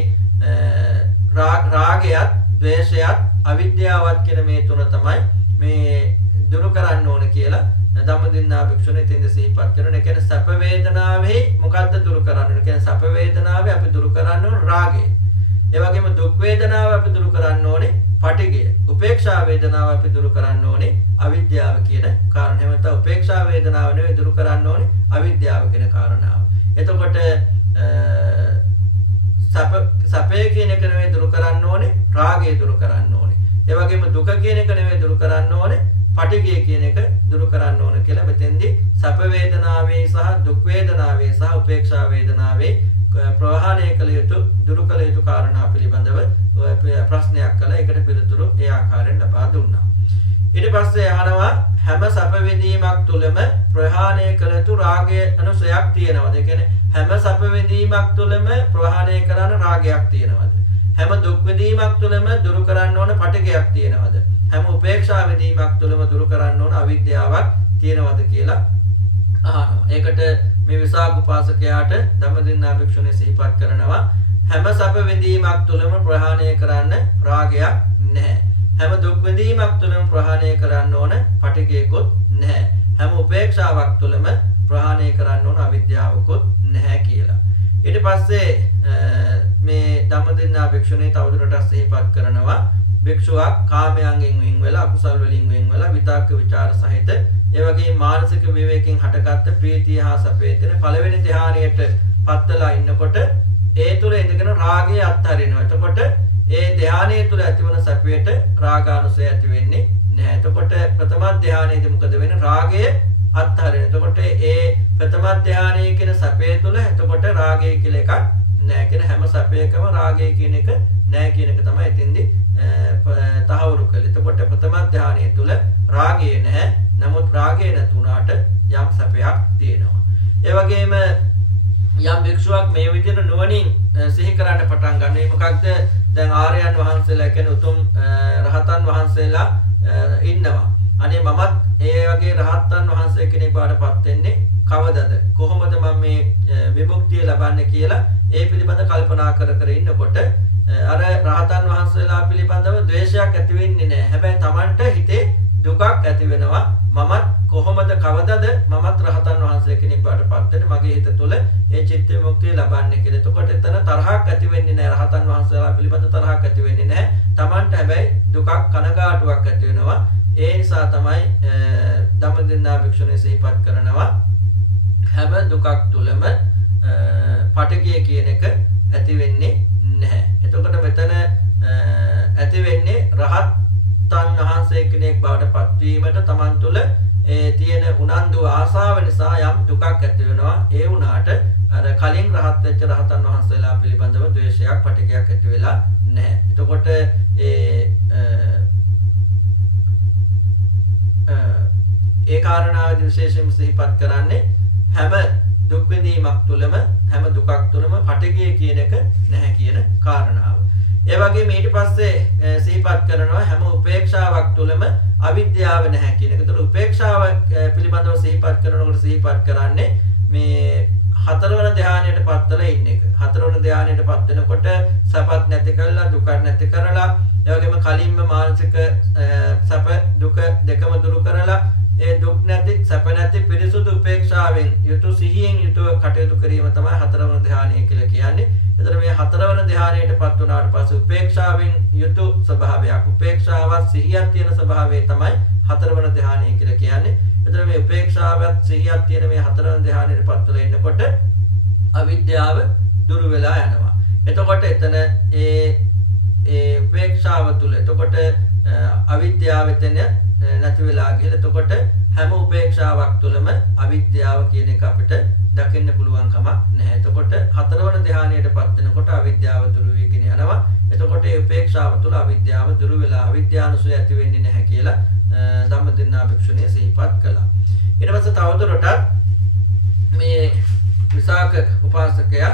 රාගයත්, ද්වේෂයත්, අවිද්‍යාවත් කියන මේ තුන තමයි මේ දුරු කරන්න ඕන කියලා ධම්මදින්නා භික්ෂුණී තින්ද සිහිපත් කරන. ඒ කියන්නේ සැප වේදනාවේ මොකද්ද දුරු කරන්න ඕන? කියන්නේ සැප වේදනාවේ අපි දුරු කරන්න ඕන රාගය. ඒ වගේම දුක් වේදනාව අපි දුරු කරන්න ඕනේ පටිඝය. උපේක්ෂා වේදනාව අපි දුරු කරන්න ඕනේ අවිද්‍යාව කියන කාරණේ. එහෙම නැත්නම් උපේක්ෂා වේදනාව නෙවෙයි දුරු කරන්න ඕනේ අවිද්‍යාව කියන කාරණාව. එතකොට සැපේ කියන එක නෙවෙයි දුරු කරන්න ඕනේ රාගය දුරු කරන්න ඕනේ. ඒ වගේම දුක කියන එක නෙවෙයි දුරු කරන්න ඕනේ පටිඝය කියන එක දුරු කරන්න ඕන කියලා මෙතෙන්දී සැප වේදනාවේ සහ දුක් වේදනාවේ සහ උපේක්ෂා වේදනාවේ ප්‍රහාණය කළ යුතු දුරු කළ යුතු කාරණා පිළිබඳව ප්‍රශ්නයක් කළා. ඒකට පිළිතුරු ඒ ආකාරයෙන් ලබා දුන්නා. ඊට පස්සේ අහනවා හැම සැප විඳීමක් තුළම ප්‍රහාණය කළ යුතු රාගයේ අනුසයක් තියෙනවද? ඒ කියන්නේ හැම සැප විඳීමක් තුළම ප්‍රහාණය කරන රාගයක් තියෙනවද? හැම දුක් විඳීමක් තුළම දුරු කරන්න ඕන පටිගයක් තියෙනවද? හැම උපේක්ෂා විඳීමක් තුළම දුරු කරන්න ඕන අවිද්‍යාවක් තියෙනවද කියලා අහනවා. ඒකට මේ විසාක උපාසකයාට ධම්මදින්නා භික්ෂුණී සිහිපත් කරනවා හැම සැප විඳීමක් තුළම ප්‍රහාණය කරන්න රාගයක් නැහැ. හැම දුක් විඳීමක් තුළම ප්‍රහාණය කරන්න ඕන පටිගයකුත් නැහැ. හැම උපේක්ෂාවක් තුළම ප්‍රහාණය කරන්න ඕන අවිද්‍යාවකුත් නැහැ කියලා. ඊට පස්සේ මේ ධම්මදින්නා භික්ෂුණී තවදුරටත් සිහිපත් කරනවා භික්ෂුවක් කාමයන්ගෙන් වෙන් වෙලා අකුසල් වලින් වෙන් වෙලා විතක්ක ਵਿਚාර සහිත ඒ වගේම මානසික විවේකයෙන් හටගත්ත ප්‍රීතිය හා සැපේ තියෙන පළවෙනි ධ්‍යානයට පත්වලා ඉන්නකොට ඒ තුල ඉඳගෙන රාගය අත්හරිනවා. එතකොට ඒ ධ්‍යානයේ තුල ඇතිවන සැපයට රාගානුසය ඇති වෙන්නේ නැහැ. එතකොට ප්‍රථම ධ්‍යානයේදී මොකද වෙන්නේ? රාගය අත්හරින. එතකොට ඒ ප්‍රථම ධ්‍යානයේ කියන සැපේ තුල එතකොට රාගය කියලා එකක් නැහැ. කියන හැම සැපයකම රාගය කියන එක නැහැ කියන එක තමයි එතෙන්දී තහවුරු කළේ. එතකොට ප්‍රථම ධ්‍යානයේ තුල රාගය නැහැ. නමුත් රාගය නැතුණාට යම් සැපයක් තියෙනවා. ඒ වගේම යම් භික්ෂුවක් මේ විදිහට නුවණින් සිහි කරන්න පටන් ගන්න. මේ මොකක්ද? දැන් ආර්යයන් වහන්සේලා කියන්නේ උතුම් රහතන් වහන්සේලා ඉන්නවා. අනේ මමත් ඒ වගේ රහතන් වහන්සේ කෙනෙක් බවටපත් වෙන්නේ කවදද? කොහොමද මම මේ විමුක්තිය ලබන්නේ කියලා ඒ පිළිබඳ කල්පනා කර කර ඉන්නකොට අර රහතන් වහන්සේලා පිළිබඳව ද්වේෂයක් ඇති වෙන්නේ නැහැ. හැබැයි Tamanට හිතේ දුකක් ඇති වෙනවා. මමත් කොහොමද කවදද මමත් රහතන් වහන්සේ කෙනෙක් බවටපත් වෙන්නේ මගේ හිත තුළ ඒ චිත්ත විමුක්තිය ලබන්නේ කියලා. එතකොට එතන තරහක් ඇති වෙන්නේ නැහැ. රහතන් වහන්සේලා පිළිබඳ තරහක් ඇති වෙන්නේ නැහැ. Tamanට හැබැයි දුකක් කනගාටුවක් ඇති වෙනවා. ඒ නිසා තමයි ධම්මදින්නා භික්ෂුණී සිහිපත් කරනවා හැම දුකක් තුළම පටිගය කියන එක ඇති වෙන්නේ නැහැ. එතකොට මෙතන ඇති වෙන්නේ රහතන් වහන්සේ කෙනෙක් බවට පත්වීමට Taman තුළ තියෙන උනන්දු ආසාව නිසා යම් දුකක් ඇති වෙනවා. ඒ වුණාට අර කලින් රහත් වෙච්ච රහතන් වහන්සේලා පිළිබඳව ද්වේෂයක් පටිගයක් ඇති වෙලා නැහැ. එතකොට ඒ කාරණාවදී විශේෂයෙන්ම සිහිපත් කරන්නේ හැම දුක් විඳීමක් තුළම හැම දුකක් තුළම පටිගය කියන එක නැහැ කියන කාරණාව. ඒ වගේම ඊට පස්සේ සිහිපත් කරනවා හැම උපේක්ෂාවක් තුළම අවිද්‍යාව නැහැ කියන එක. ඒතර උපේක්ෂාව පිළිබඳව සිහිපත් කරනකොට සිහිපත් කරන්නේ මේ හතරවන ධ්‍යානයට පත්වලා ඉන්න එක. හතරවන ධ්‍යානයට පත් වෙනකොට සැපත් නැති කරලා දුක නැති කරලා ඒ වගේම කලින්ම මානසික සැප දුක දෙකම දුරු කරලා ඒ දුක් නැති සැප නැති පිරිසුදු උපේක්ෂාවෙන් යුතු සිහියෙන් යුතුව කටයුතු කිරීම තමයි හතරවන ධ්‍යානය කියලා කියන්නේ. එතන මේ හතරවන ධ්‍යානයට පත් වුණාට පස්සේ උපේක්ෂාවෙන් යුතු ස්වභාවයක් උපේක්ෂාවත් සිහියක් තියෙන ස්වභාවය තමයි හතරවන ධ්‍යානය කියලා කියන්නේ. එතන මේ උපේක්ෂාවත් සිහියක් තියෙන මේ හතරවන ධ්‍යානයට පත් වෙලා ඉන්නකොට අවිද්‍යාව දුරු වෙලා යනවා. එතකොට එතන ඒ උපේක්ෂාව තුළ එතකොට අවිද්‍යාව එතන නැති වෙලා ගිහලා එතකොට හැම උපේක්ෂාවක් තුළම අවිද්‍යාව කියන එක අපිට දකින්න පුළුවන් කමක් නැහැ. එතකොට හතරවන ධ්‍යානයට පත් වෙනකොට අවිද්‍යාව දුරු වෙගෙන යනවා. එතකොට මේ උපේක්ෂාව තුළ අවිද්‍යාව දුරු වෙලා අවිද්‍යානුසය ඇති වෙන්නේ නැහැ කියලා ධම්මදින්නා භික්ෂුණිය සිහිපත් කළා. ඊට පස්සේ තවදුරටත් මේ විසාක උපාසකයා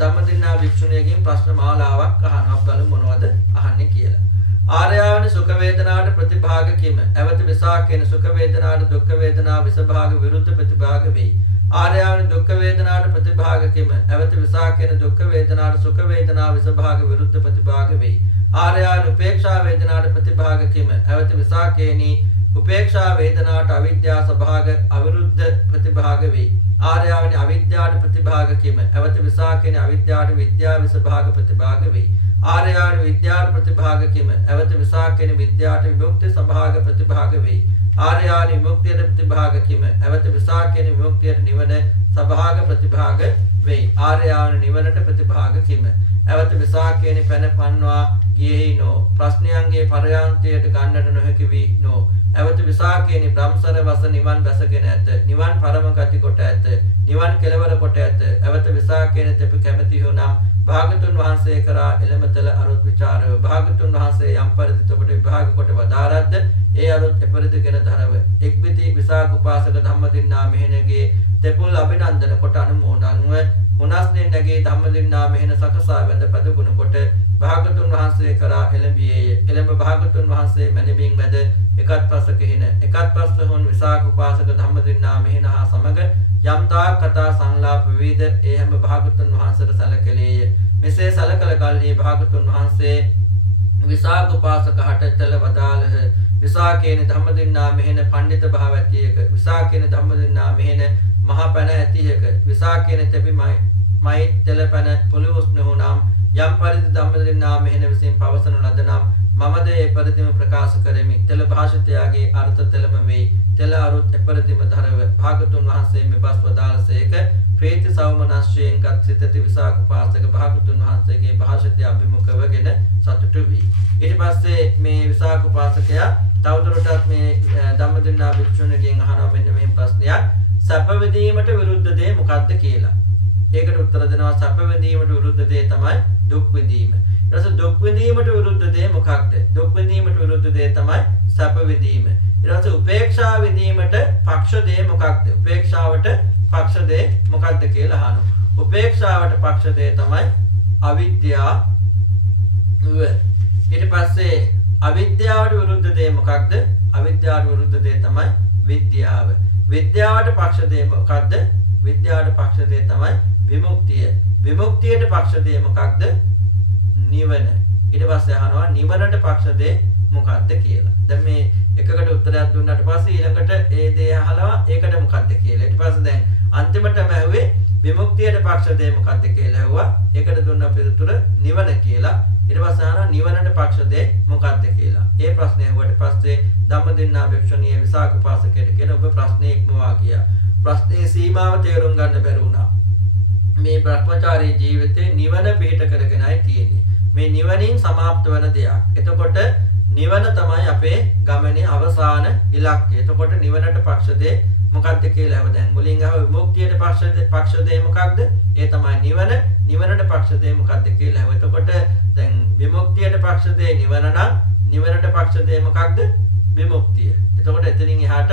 ධම්මදින්නා භික්ෂුණියගෙන් ප්‍රශ්න මාලාවක් අහනවා. බලමු මොනවද අහන්නේ කියලා. ආර්යාවනි සුඛ වේදනාට ප්‍රතිභාග කිම? එවත විසාකේන සුඛ වේදනාට දුක්ඛ වේදනා විසභාග විරුද්ධ ප්‍රතිභාග වේ. ආර්යාවනි දුක්ඛ වේදනාට ප්‍රතිභාග කිම? එවත විසාකේන දුක්ඛ වේදනාට සුඛ වේදනා විසභාග විරුද්ධ ප්‍රතිභාග වේ. ආර්යාවනි උපේක්ෂා වේදනාට ප්‍රතිභාග කිම? එවත විසාකේනි උපේක්ෂා වේදනාට අවිද්‍යා සභාග අවිරුද්ධ ප්‍රතිභාග වේ. ආර්යාවනි අවිද්‍යාට ප්‍රතිභාග කිම? එවත විසාකේන අවිද්‍යාට විද්‍යා විසභාග ප්‍රතිභාග වේ. ආර්යාවනි විද්‍යාට ප්‍රතිභාග කිම? එවත විසාකේන විද්‍යාට විමුක්ති සභාග ප්‍රතිභාග වේ. ආර්යාවනි විමුක්තියට ප්‍රතිභාග කිම? එවත විසාකේන විමුක්තියට නිවන සභාග ප්‍රතිභාග වේ. ආර්යාවනි නිවනට ප්‍රතිභාග කිම? එවත විසාකේන පැන පන්වා ගියෙහි නෝ. ප්‍රශ්නයන්ගේ පරයාන්තයට ගන්නට නොහැකි වී නෝ. එවත විසාකේන බ්‍රහ්මසර වස නිවන් බැසගෙන ඇත. නිවන් පරම ගති කොට ඇත. නිවන් කෙලවර කොට ඇත. එවත විසාකේන තෙප කැමැති හොනම් භාගතුන් වහන්සේ කරා එළමතල අරුත් විචාරව භාගතුන් වහන්සේ යම් පරිදි ඔබට විභාග කොට වදාරද්ද ඒ අරුත් එපරිදිගෙන ධරව එක්බිති විසාක උපාසක ධම්මදින්නා මෙහෙණගේ තෙපුල් අභිනන්දන කොට අනුමෝදන්ව හුනස්නේ නැගේ ධම්මදින්නා මෙහෙණ සකසා වැඳ පදගුණ කොට භාගතුන් වහන්සේ කරා එළඹියේය. එළඹ භාගතුන් වහන්සේ මැනවින් වැද එකත් පසක හින එකත් පස්ස හොන් විසාක උපාසක ධම්මදින්නා මෙහෙණ හා සමග යම්තා කතා සංලාප විවිධ ඒ හැම භාගතුන් වහන්සේට සැලකලේය. මෙසේ සැලකල කල්හි භාගතුන් වහන්සේ විසාක උපාසක හටතල වදාළහ. විසාකේන ධම්මදින්නා මෙහෙණ පඬිත භාව ඇතියක විසාකේන ධම්මදින්නා මෙහෙණ මහා පැන ඇතියක විසාකේන තෙපි මයි තෙල පැන පොළොස් නොහුනම් යම් පරිදි ධම්මදින්නා මෙහෙණ විසින් පවසන ලද නම් මමද ඒ පරිදිම ප්‍රකාශ කරමි. තෙල භාෂිතයාගේ අර්ථ තෙලම වෙයි. තෙල අරුත් එපරිදිම ධරව භාගතුන් වහන්සේ මෙබස් වදාළසේක ප්‍රීති සෞමනස්යෙන් ගත් සිතති විසාක උපාසක භාගතුන් වහන්සේගේ භාෂිතය අභිමුඛවගෙන සතුටු වී. ඊට පස්සේ මේ විසාක උපාසකයා තවදුරටත් මේ ධම්මදින්නා භික්ෂුණියගෙන් අහනවා මෙන්න මේ ප්‍රශ්නයක්. සැප විඳීමට විරුද්ධ දේ මොකක්ද කියලා. ඒකට උත්තර දෙනවා සැප විඳීමට විරුද්ධ දේ තමයි දුක් විඳීම. ඊට පස්සේ දුක් විඳීමට විරුද්ධ දේ මොකක්ද? දුක් විඳීමට විරුද්ධ දේ තමයි සැප විඳීම. ඊට පස්සේ උපේක්ෂා විඳීමට පක්ෂ දේ මොකක්ද? උපේක්ෂාවට පක්ෂ දේ මොකක්ද කියලා අහනවා. උපේක්ෂාවට පක්ෂ දේ තමයි අවිද්‍යාව. ඊට පස්සේ අවිද්‍යාවට විරුද්ධ දේ මොකක්ද? අවිද්‍යාවට විරුද්ධ දේ තමයි විද්‍යාව. විද්‍යාවට පක්ෂ දේ මොකක්ද? විද්‍යාවට පක්ෂ දේ තමයි විමුක්තිය. විමුක්තියට පක්ෂ දේ මොකක්ද? නිවන. ඊට පස්සේ අහනවා නිවනට පක්ෂ දේ මොකක්ද කියලා. දැන් මේ එකකට උත්තරයක් දුන්නාට පස්සේ ඊළඟට ඒ දේ අහලා ඒකට මොකක්ද කියලා. ඊට පස්සේ දැන් අන්තිමටම ඇහුවේ විමුක්තියට පක්ෂ දේ මොකක්ද කියලා ඇහුවා. ඒකට දුන්න පිළිතුර නිවන කියලා. ඊට පස්සේ අහනවා නිවනට පක්ෂ දේ මොකක්ද කියලා. ඒ ප්‍රශ්නේ ඇහුවට පස්සේ ධම්මදින්නා භික්ෂුණිය විසාක උපාසකයට කියන ඔබ ප්‍රශ්නේ ඉක්මවා ගියා. ප්‍රශ්නේ සීමාව තේරුම් ගන්න බැරි වුණා. මේ භ්‍රමචාරී ජීවිතේ නිවන පිහිට කරගෙනයි තියෙන්නේ. මේ නිවනින් සමාප්ත වෙන දෙයක්. එතකොට නිවන තමයි අපේ ගමනේ අවසාන ඉලක්කය. එතකොට නිවනට පක්ෂ දේ මොකක්ද කියලා අහුව. දැන් මුලින් අහුව විමුක්තියට පක්ෂ දේ මොකක්ද? ඒ තමයි නිවන. නිවනට පක්ෂ දේ මොකක්ද කියලා අහුව. එතකොට දැන් විමුක්තියට පක්ෂ දේ නිවන නම් නිවනට පක්ෂ දේ මොකක්ද? විමුක්තිය. එතකොට එතනින් එහාට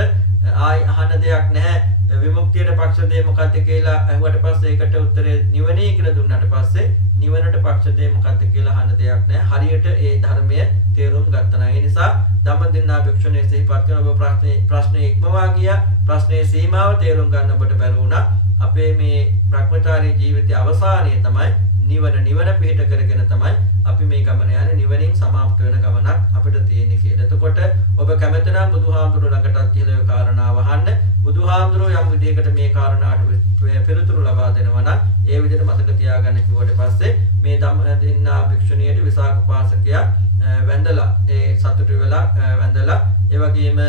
ආයි අහන්න දෙයක් නැහැ. විමුක්තියට පක්ෂ දේ මොකක්ද කියලා අහුවට පස්සේ ඒකට උත්තරේ නිවනේ කියලා දුන්නාට පස්සේ නිවනට පක්ෂ දේ මොකක්ද කියලා අහන්න දෙයක් නැහැ. හරියට ඒ ධර්මය තේරුම් ගත්තා නම් ඒ නිසා ධම්මදින්නා භික්ෂුණී සිහිපත් කරන ඔබ ප්‍රශ්නේ ඉක්මවා ගියා. ප්‍රශ්නේ සීමාව තේරුම් ගන්න ඔබට බැරි වුණා. අපේ මේ භ්‍රමචාරී ජීවිතයේ අවසානයේ තමයි නිවන පිහිට කරගෙන තමයි අපි මේ ගමන යන්නේ. නිවනින් සමාප්ත වෙන ගමනක් අපිට තියෙන්නේ කියලා. එතකොට ඔබ කැමති නම් බුදුහාමුදුරුවෝ ළඟටත් කියලා ඒ කාරණාව අහන්න. බුදුහාමුදුරුවෝ යම් විදිහකට මේ කාරණාට පිළිතුරු ලබා දෙනවා නම් ඒ විදිහට මතක තියාගන්න කිව්වට පස්සේ මේ ධම්මදින්නා භික්ෂුණියට විසාක උපාසකයා වැඳලා ඒ සතුටු වෙලා වැඳලා ඒ වගේම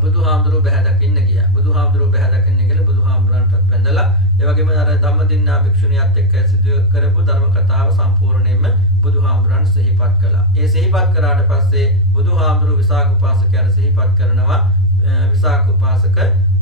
බුදුහාමුදුරුවෝ බහැ දකින්න ගියා. බුදුහාමුදුරුවෝ බහැ දකින්න ගිහලා බුදුහාමුදුරන්ටත් වැඳලා ඒ වගේම අර ධම්මදින්නා භික්ෂුණියත් එක්ක සිදු කරපු ධර්ම කතාව සම්පූර්ණයෙන්ම බුදුහාමුදුරන් සිහිපත් කළා. ඒ සිහිපත් කරාට පස්සේ බුදුහාමුදුරුවෝ විසාක උපාසකයාට සිහිපත් කරනවා විසාක උපාසක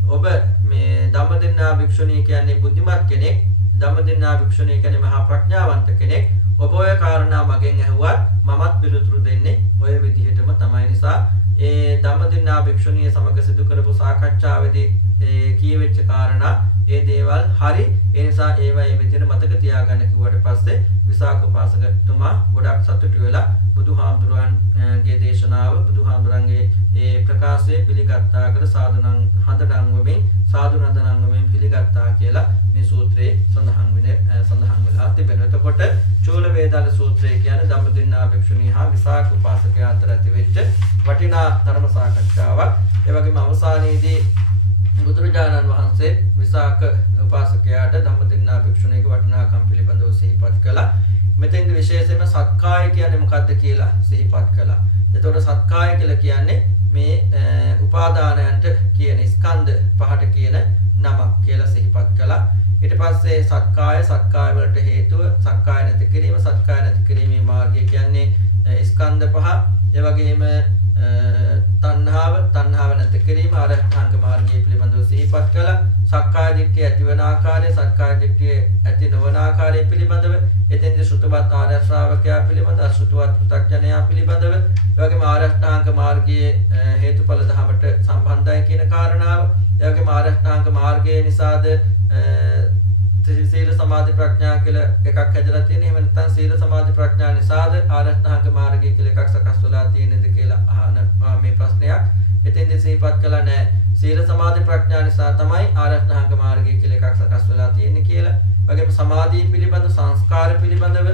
ඔබ මේ ධම්මදින්නා භික්ෂුණිය කියන්නේ බුද්ධිමත් කෙනෙක්. ධම්මදින්නා භික්ෂුණිය කියන්නේ මහා ප්‍රඥාවන්ත කෙනෙක්. ඔබ ඔය කාරණා මගෙන් ඇහුවත් මමත් පිළිතුරු දෙන්නේ ඔය විදිහටම තමයි. නිසා ඒ ධම්මදින්නා භික්ෂුණිය සමග සිදු කරපු සාකච්ඡාවේදී ඒ කියවෙච්ච කාරණා ඒ දේවල් හරි. ඒ නිසා ඒවා මේ විදිහට මතක තියාගන්න කිව්වට පස්සේ විසාක උපාසකතුමා ගොඩක් සතුටු වෙලා බුදුහාමුදුරන්ගේ දේශනාව බුදුහාමුදුරන්ගේ ඒ ප්‍රකාශය පිළිගත්තාකට සාදුනම් හඳනම් වමින් සාදු නන්දනම් වමින් පිළිගත්තා කියලා මේ සූත්‍රයේ සඳහන් වෙලා තිබෙනවා. එතකොට චූල වේදාල සූත්‍රය කියන්නේ ධම්මදින්නා භික්ෂුණී හා විසාක උපාසකයා අතර ඇතිවෙච්ච වටිනා ධර්ම සාකච්ඡාවක්. ඒ වගේම අවසානයේදී බුදුරජාණන් වහන්සේ විසාක උපාසකයාට ධම්මදින්නා භික්ෂුණීගේ වටිනාකම් පිළිබඳව සිහිපත් කළා. මෙතෙන්ද විශේෂයෙන්ම සත්කාය කියන්නේ මොකක්ද කියලා සිහිපත් කළා. එතකොට සත්කාය කියලා කියන්නේ මේ උපාදානයන්ට කියන ස්කන්ධ පහට කියන නමක් කියලා සිහිපත් කළා. ඊට පස්සේ සත්කාය වලට හේතුව සත්කාය නැති කිරීම, සත්කාය නැති කිරීමේ මාර්ගය කියන්නේ ස්කන්ධ පහ. ඒ වගේම තණ්හාව නැති කිරීම ආරෂ්ඨාංග මාර්ගයේ පිළිබඳව සිහිපත් කළා. සක්කාය දිට්ඨිය ඇතිවන ආකාරය, සක්කාය දිට්ඨිය ඇති නොවන ආකාරය පිළිබඳව, එතෙන්දී සුතවත් ආර්ය ශ්‍රාවකයා පිළිබඳව, අසුතවත් පෘථග්ජනයා පිළිබඳව, ඒ වගේම ආරෂ්ඨාංග මාර්ගයේ හේතුඵල ධමයට සම්බන්ධයි කියන කාරණාව, ඒ වගේම ආරෂ්ඨාංග මාර්ගයේ නිසාද සීල සමාධි ප්‍රඥා කියලා එකක් හැදලා තියෙන. එහෙම නැත්නම් සීල සමාධි ප්‍රඥා නිසාද ආරෂ්ඨාංග මාර්ගය කියලා එකක් සකස් වෙලා තියෙනද කියලා අහන මේ ප්‍රශ්නයක්. එතෙන්දී සිහිපත් කළා නෑ. සීල සමාධි ප්‍රඥා නිසා තමයි ආරෂ්ඨාංග මාර්ගය කියලා එකක් සකස් වෙලා තියෙන්නේ කියලා. වගේම සමාධිය පිළිබඳ, සංස්කාර පිළිබඳව,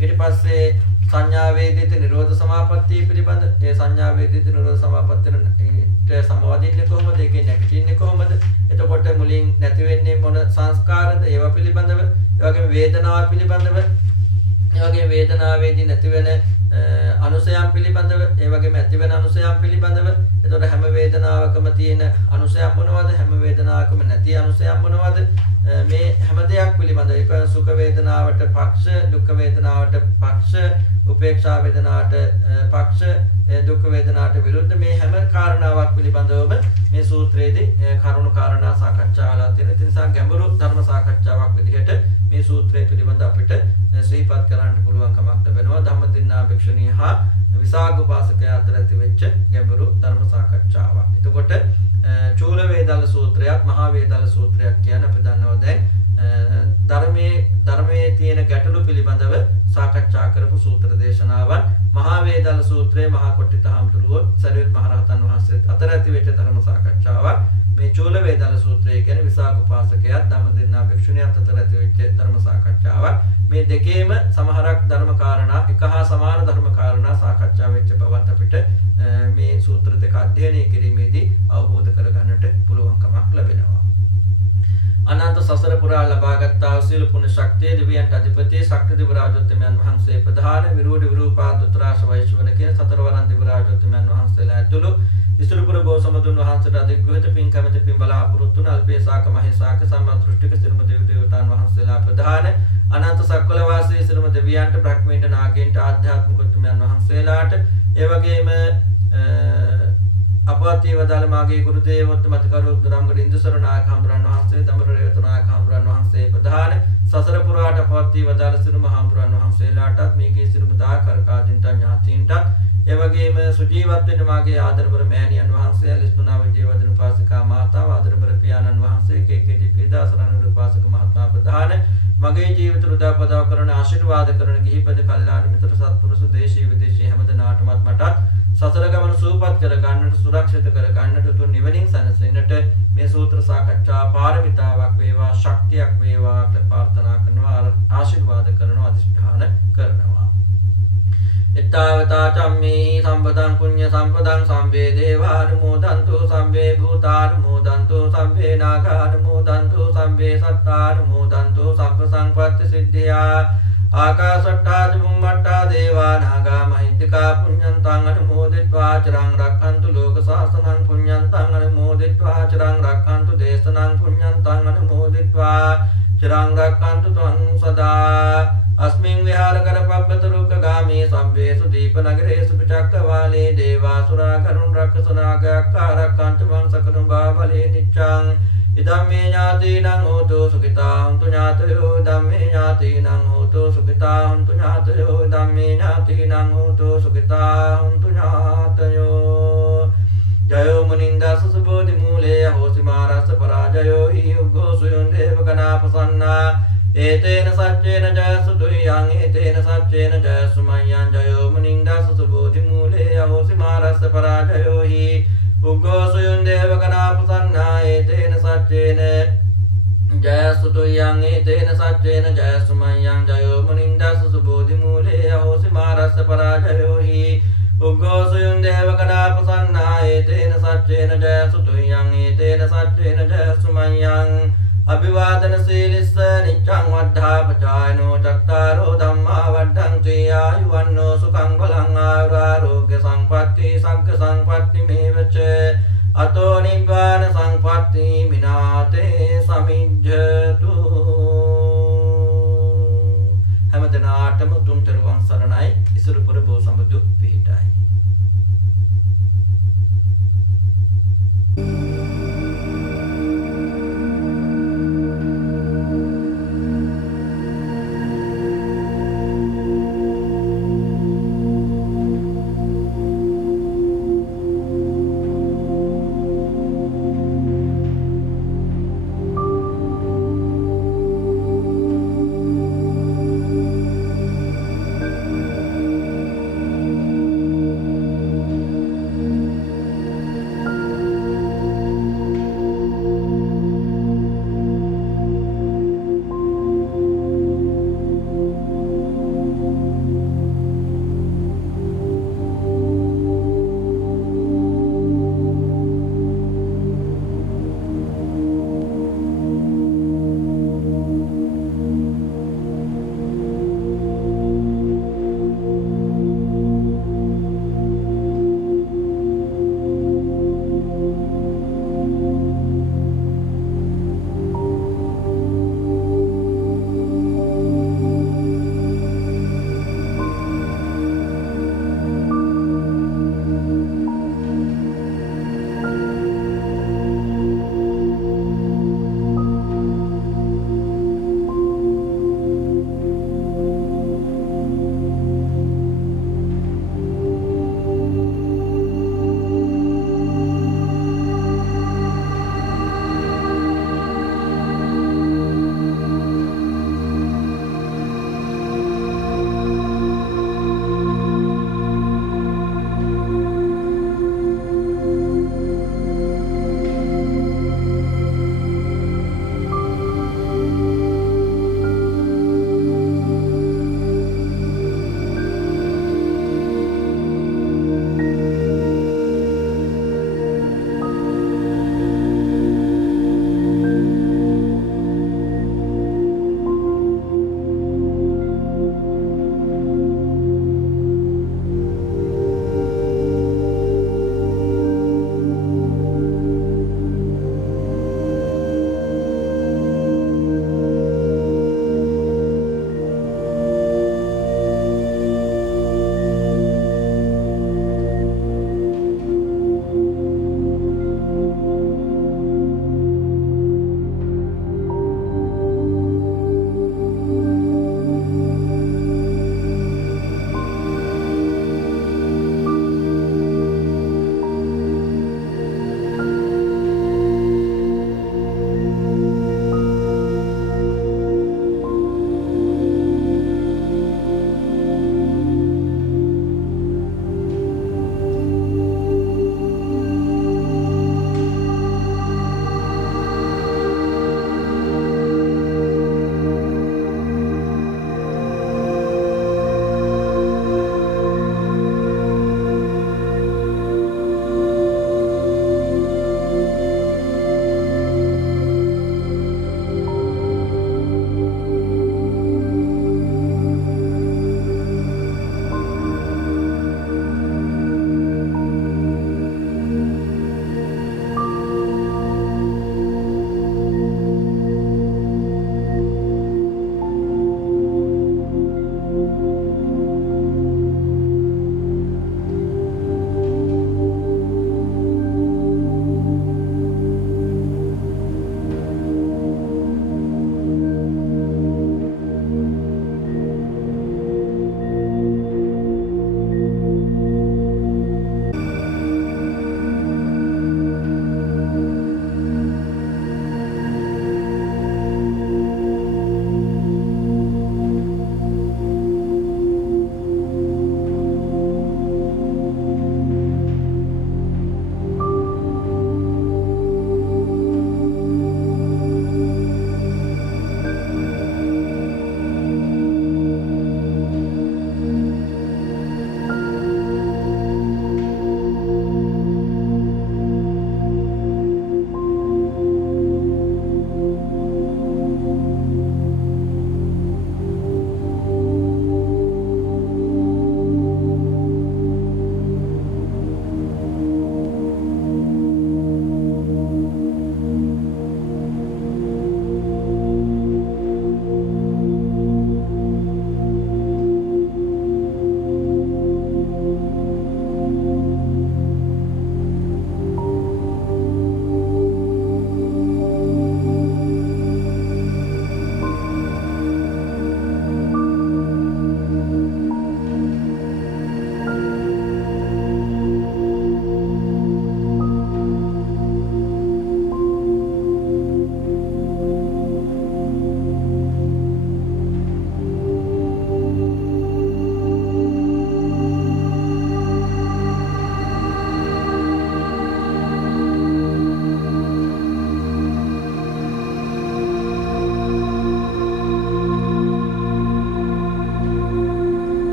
ඊට පස්සේ සංඥා වේදිත නිරෝධ සමාපත්තිය පිළිබඳ, ඒ සංඥා වේදිත නිරෝධ සමාපත්තියට සමවදින්නේ කොහොමද? ඒකේ නැගිටින්නේ කොහොමද? එතකොට මුලින් නැති වෙන්නේ මොන සංස්කාරද? ඒවා පිළිබඳව, ඒ වගේම වේදනාව පිළිබඳව, ඒ වගේම වේදනාවේදී නැති වෙන අනුසයම් පිළිබඳව, ඒ වගේම ඇති වෙන අනුසයම් පිළිබඳව. එතකොට හැම වේදනාවකම තියෙන අනුසයම් මොනවද? හැම වේදනාවකම නැති අනුසයම් මොනවද? මේ හැම දෙයක් පිළිබඳව, ඒක සුඛ වේදනාවට පක්ෂ, දුක්ඛ වේදනාවට පක්ෂ, උපේක්ෂා වේදනාවට පක්ෂ, දුක්ඛ වේදනාවට විරුද්ධ මේ හැම කාරණාවක් පිළිබඳවම මේ සූත්‍රයේදී කරුණු කාරණා සාකච්ඡා වෙලා තියෙන. ඒ නිසා ගැඹුරු ධර්ම සාකච්ඡාවක් විදිහට මේ සූත්‍රය පිළිබඳ අපිට සිහිපත් කරන්න පුළුවන් කමක් ලැබෙනවා. ධම්මදින්නා භික්ෂුණී හා විසාක උපාසකයා අතර ඇති වෙච්ච ගැඹුරු ධර්ම සාකච්ඡාවක්. එතකොට චූල වේදල සූත්‍රයක්, මහා වේදල සූත්‍රයක් කියන්නේ අපි දන්නවා දැන් ධර්මයේ තියෙන ගැටලු පිළිබඳව සාකච්ඡා කරපු සූත්‍ර දේශනාවන්. මහා වේදල සූත්‍රයේ මහා කොට්ටිත හාමුදුරුවෝ සරියුත් මහ රහතන් වහන්සේත් අතර ඇති වෙච්ච ධර්ම සාකච්ඡාවක්. මේ චූල වේදල සූත්‍රය කියන්නේ විසාක උපාසකයා ධම්මදින්නා භික්ෂුණියත් අතර ඇති වෙච්ච ධර්ම සාකච්ඡාවක්. මේ දෙකේම සමහරක් ධර්ම කාරණා, එක හා සමාන ධර්ම කාරණා සාකච්ඡා වෙච්ච බවත් අපිට මේ සූත්‍ර දෙක අධ්‍යයනය කිරීමේදී අවබෝධ කරගන්නට පුළුවන්කමක් ලැබෙනවා. අනන්ත සසර පුරා ලබාගත්තා වූ සියලු පුණ්‍ය ශක්තිය, දිව්‍යයන්ට අධිපති ශක්ති දිව රාජෝත්තමයන් වහන්සේ ප්‍රධාන විරෝධ විරූපාද උත්‍රාශ වෛශ්වන කියන සතරවරන් දිව රාජෝත්තමයන් වහන්සේලා ඇතුළු ඉසුරුපුර බෝසමතුන් වහන්සේට අධිග්‍රහිත පින් කැමැති පින් බලාපොරොත්තු වන අල්පේසාක මහේසාක සම්මාදෘෂ්ටික සිරුම දේව දේවතාන් වහන්සේලා ප්‍රධාන අනන්ත සක්වල වාසී සිරුම දෙවියන්ට, බ්‍රහ්මීන්ට, නාගයන්ට, ආධ්‍යාත්මික උතුමයන් වහන්සේලාට, ඒ වගේම අපවත්ී වදාළ මාගේ ගුරු දේවෝත්තම මතකරු ධම්මගල ඉන්දුසර නායක හඳුරන් වහන්සේ, දමර රේවත නායක හඳුරන් වහන්සේ ප්‍රධාන සසර පුරාට අපවත්ී වදාළ සිරුම හඳුරන් වහන්සේලාටත්, මේකේ සිරුම දාකරකාදින්ට ඥාතීන්ටත්, ඒ වගේම සුජීවත් වෙන මාගේ ආදරබර මෑණියන් වහන්සේ, ලිස්තුනා විජේවර්ධන උපාසිකා මාතාව, ආදරබර පියාණන් වහන්සේ, කේකේටි පීදාසරණ උපාසක මහත්මයා ප්‍රධාන මගේ ජීවිත උදාපදාව කරන ආශිර්වාද කරන ගිහිපද කල්යාණ මිත්‍ර සත්පුරුෂ දේශීය විදේශීය හැමදෙනාටමත් මටත් සසර ගමන සූපත් කර ගන්නට, සුරක්ෂිත කර ගන්නට, උතුම් නිවනින් සැනසෙන්නට මේ සූත්‍ර සාකච්ඡා පාරමිතාවක් වේවා, ශක්තියක් වේවා කියලා ප්‍රාර්ථනා කරනවා, ආශිර්වාද කරනවා, අධිෂ්ඨාන කරනවා. ittavata cammi sampadaṃ puñña sampadaṃ samphe devānumodantu samphe bhūtānumodantu samphe nāgānumodantu samphe sattānumodantu sampha sampatti siddhiyā ආකාශට්ටා චුම්මට්ටා දේවා නාග මහිද්దికා පුඤ්ඤන්තං අනුමෝදිත්වා චිරං රක්ඛන්තු ලෝක සාසනං පුඤ්ඤන්තං අනුමෝදිත්වා චිරං රක්ඛන්තු දේශනං පුඤ්ඤන්තං අනුමෝදිත්වා චිරං රක්ඛන්තු ත්වං සදා अस्मिन् विहारकरपब्बतरुक्कगामी सभ्येषु दीपनगरेषु पिचक्कवाले देवासुरा करुण रक्षसनागक्कारक्कान्तु वंशकनुं बाबले निच्चां इदं मे ज्ञातीनां होतु सुखितां हन्तु ज्ञातयो इदं मे ज्ञातीनां होतु सुखितां हन्तु ज्ञातयो इदं मे ज्ञातीनां होतु सुखितां हन्तु ज्ञातयो जयो मुनिन्दस्य सुबोधिमूले अहोसिमारस्य पराजयो हि उद्घोषयुं देवगणापसन्ना एतेन सच्चेन जयसु तुय्यां एतेन सच्चेन जयसु मय्यां जयो मुनिन्दस्य सुबोधिमूले अहोसिमारस्य पराजयो हि उग्घोषयुं देवगणापसन्ना एतेन सच्चेन जयसु तुय्यां एतेन सच्चेन जयसु मय्यां जयो मुनिन्दस्य सुबोधिमूले अहोसिमारस्य पराजयो हि उग्घोषयुं देवगणापसन्ना एतेन सच्चेन जयसु तुय्यां एतेन सच्चेन जयसु मय्यां अभिवादनशीलिस्स नित्यं वद्धापचायनो चत्तारो धम्मा वर्धन्ति आयुवन्नो सुखं बलं आयुरारोग्य सम्पत्ति सग्ग सम्पत्तिमेव च अतो निब्बान सम्पत्ति विनाते समिज्जतु හැමදෙනාටම තුන් තෙරුවන් සරණයි ඉසුරුපුර බෝසඹදු පිහිටයි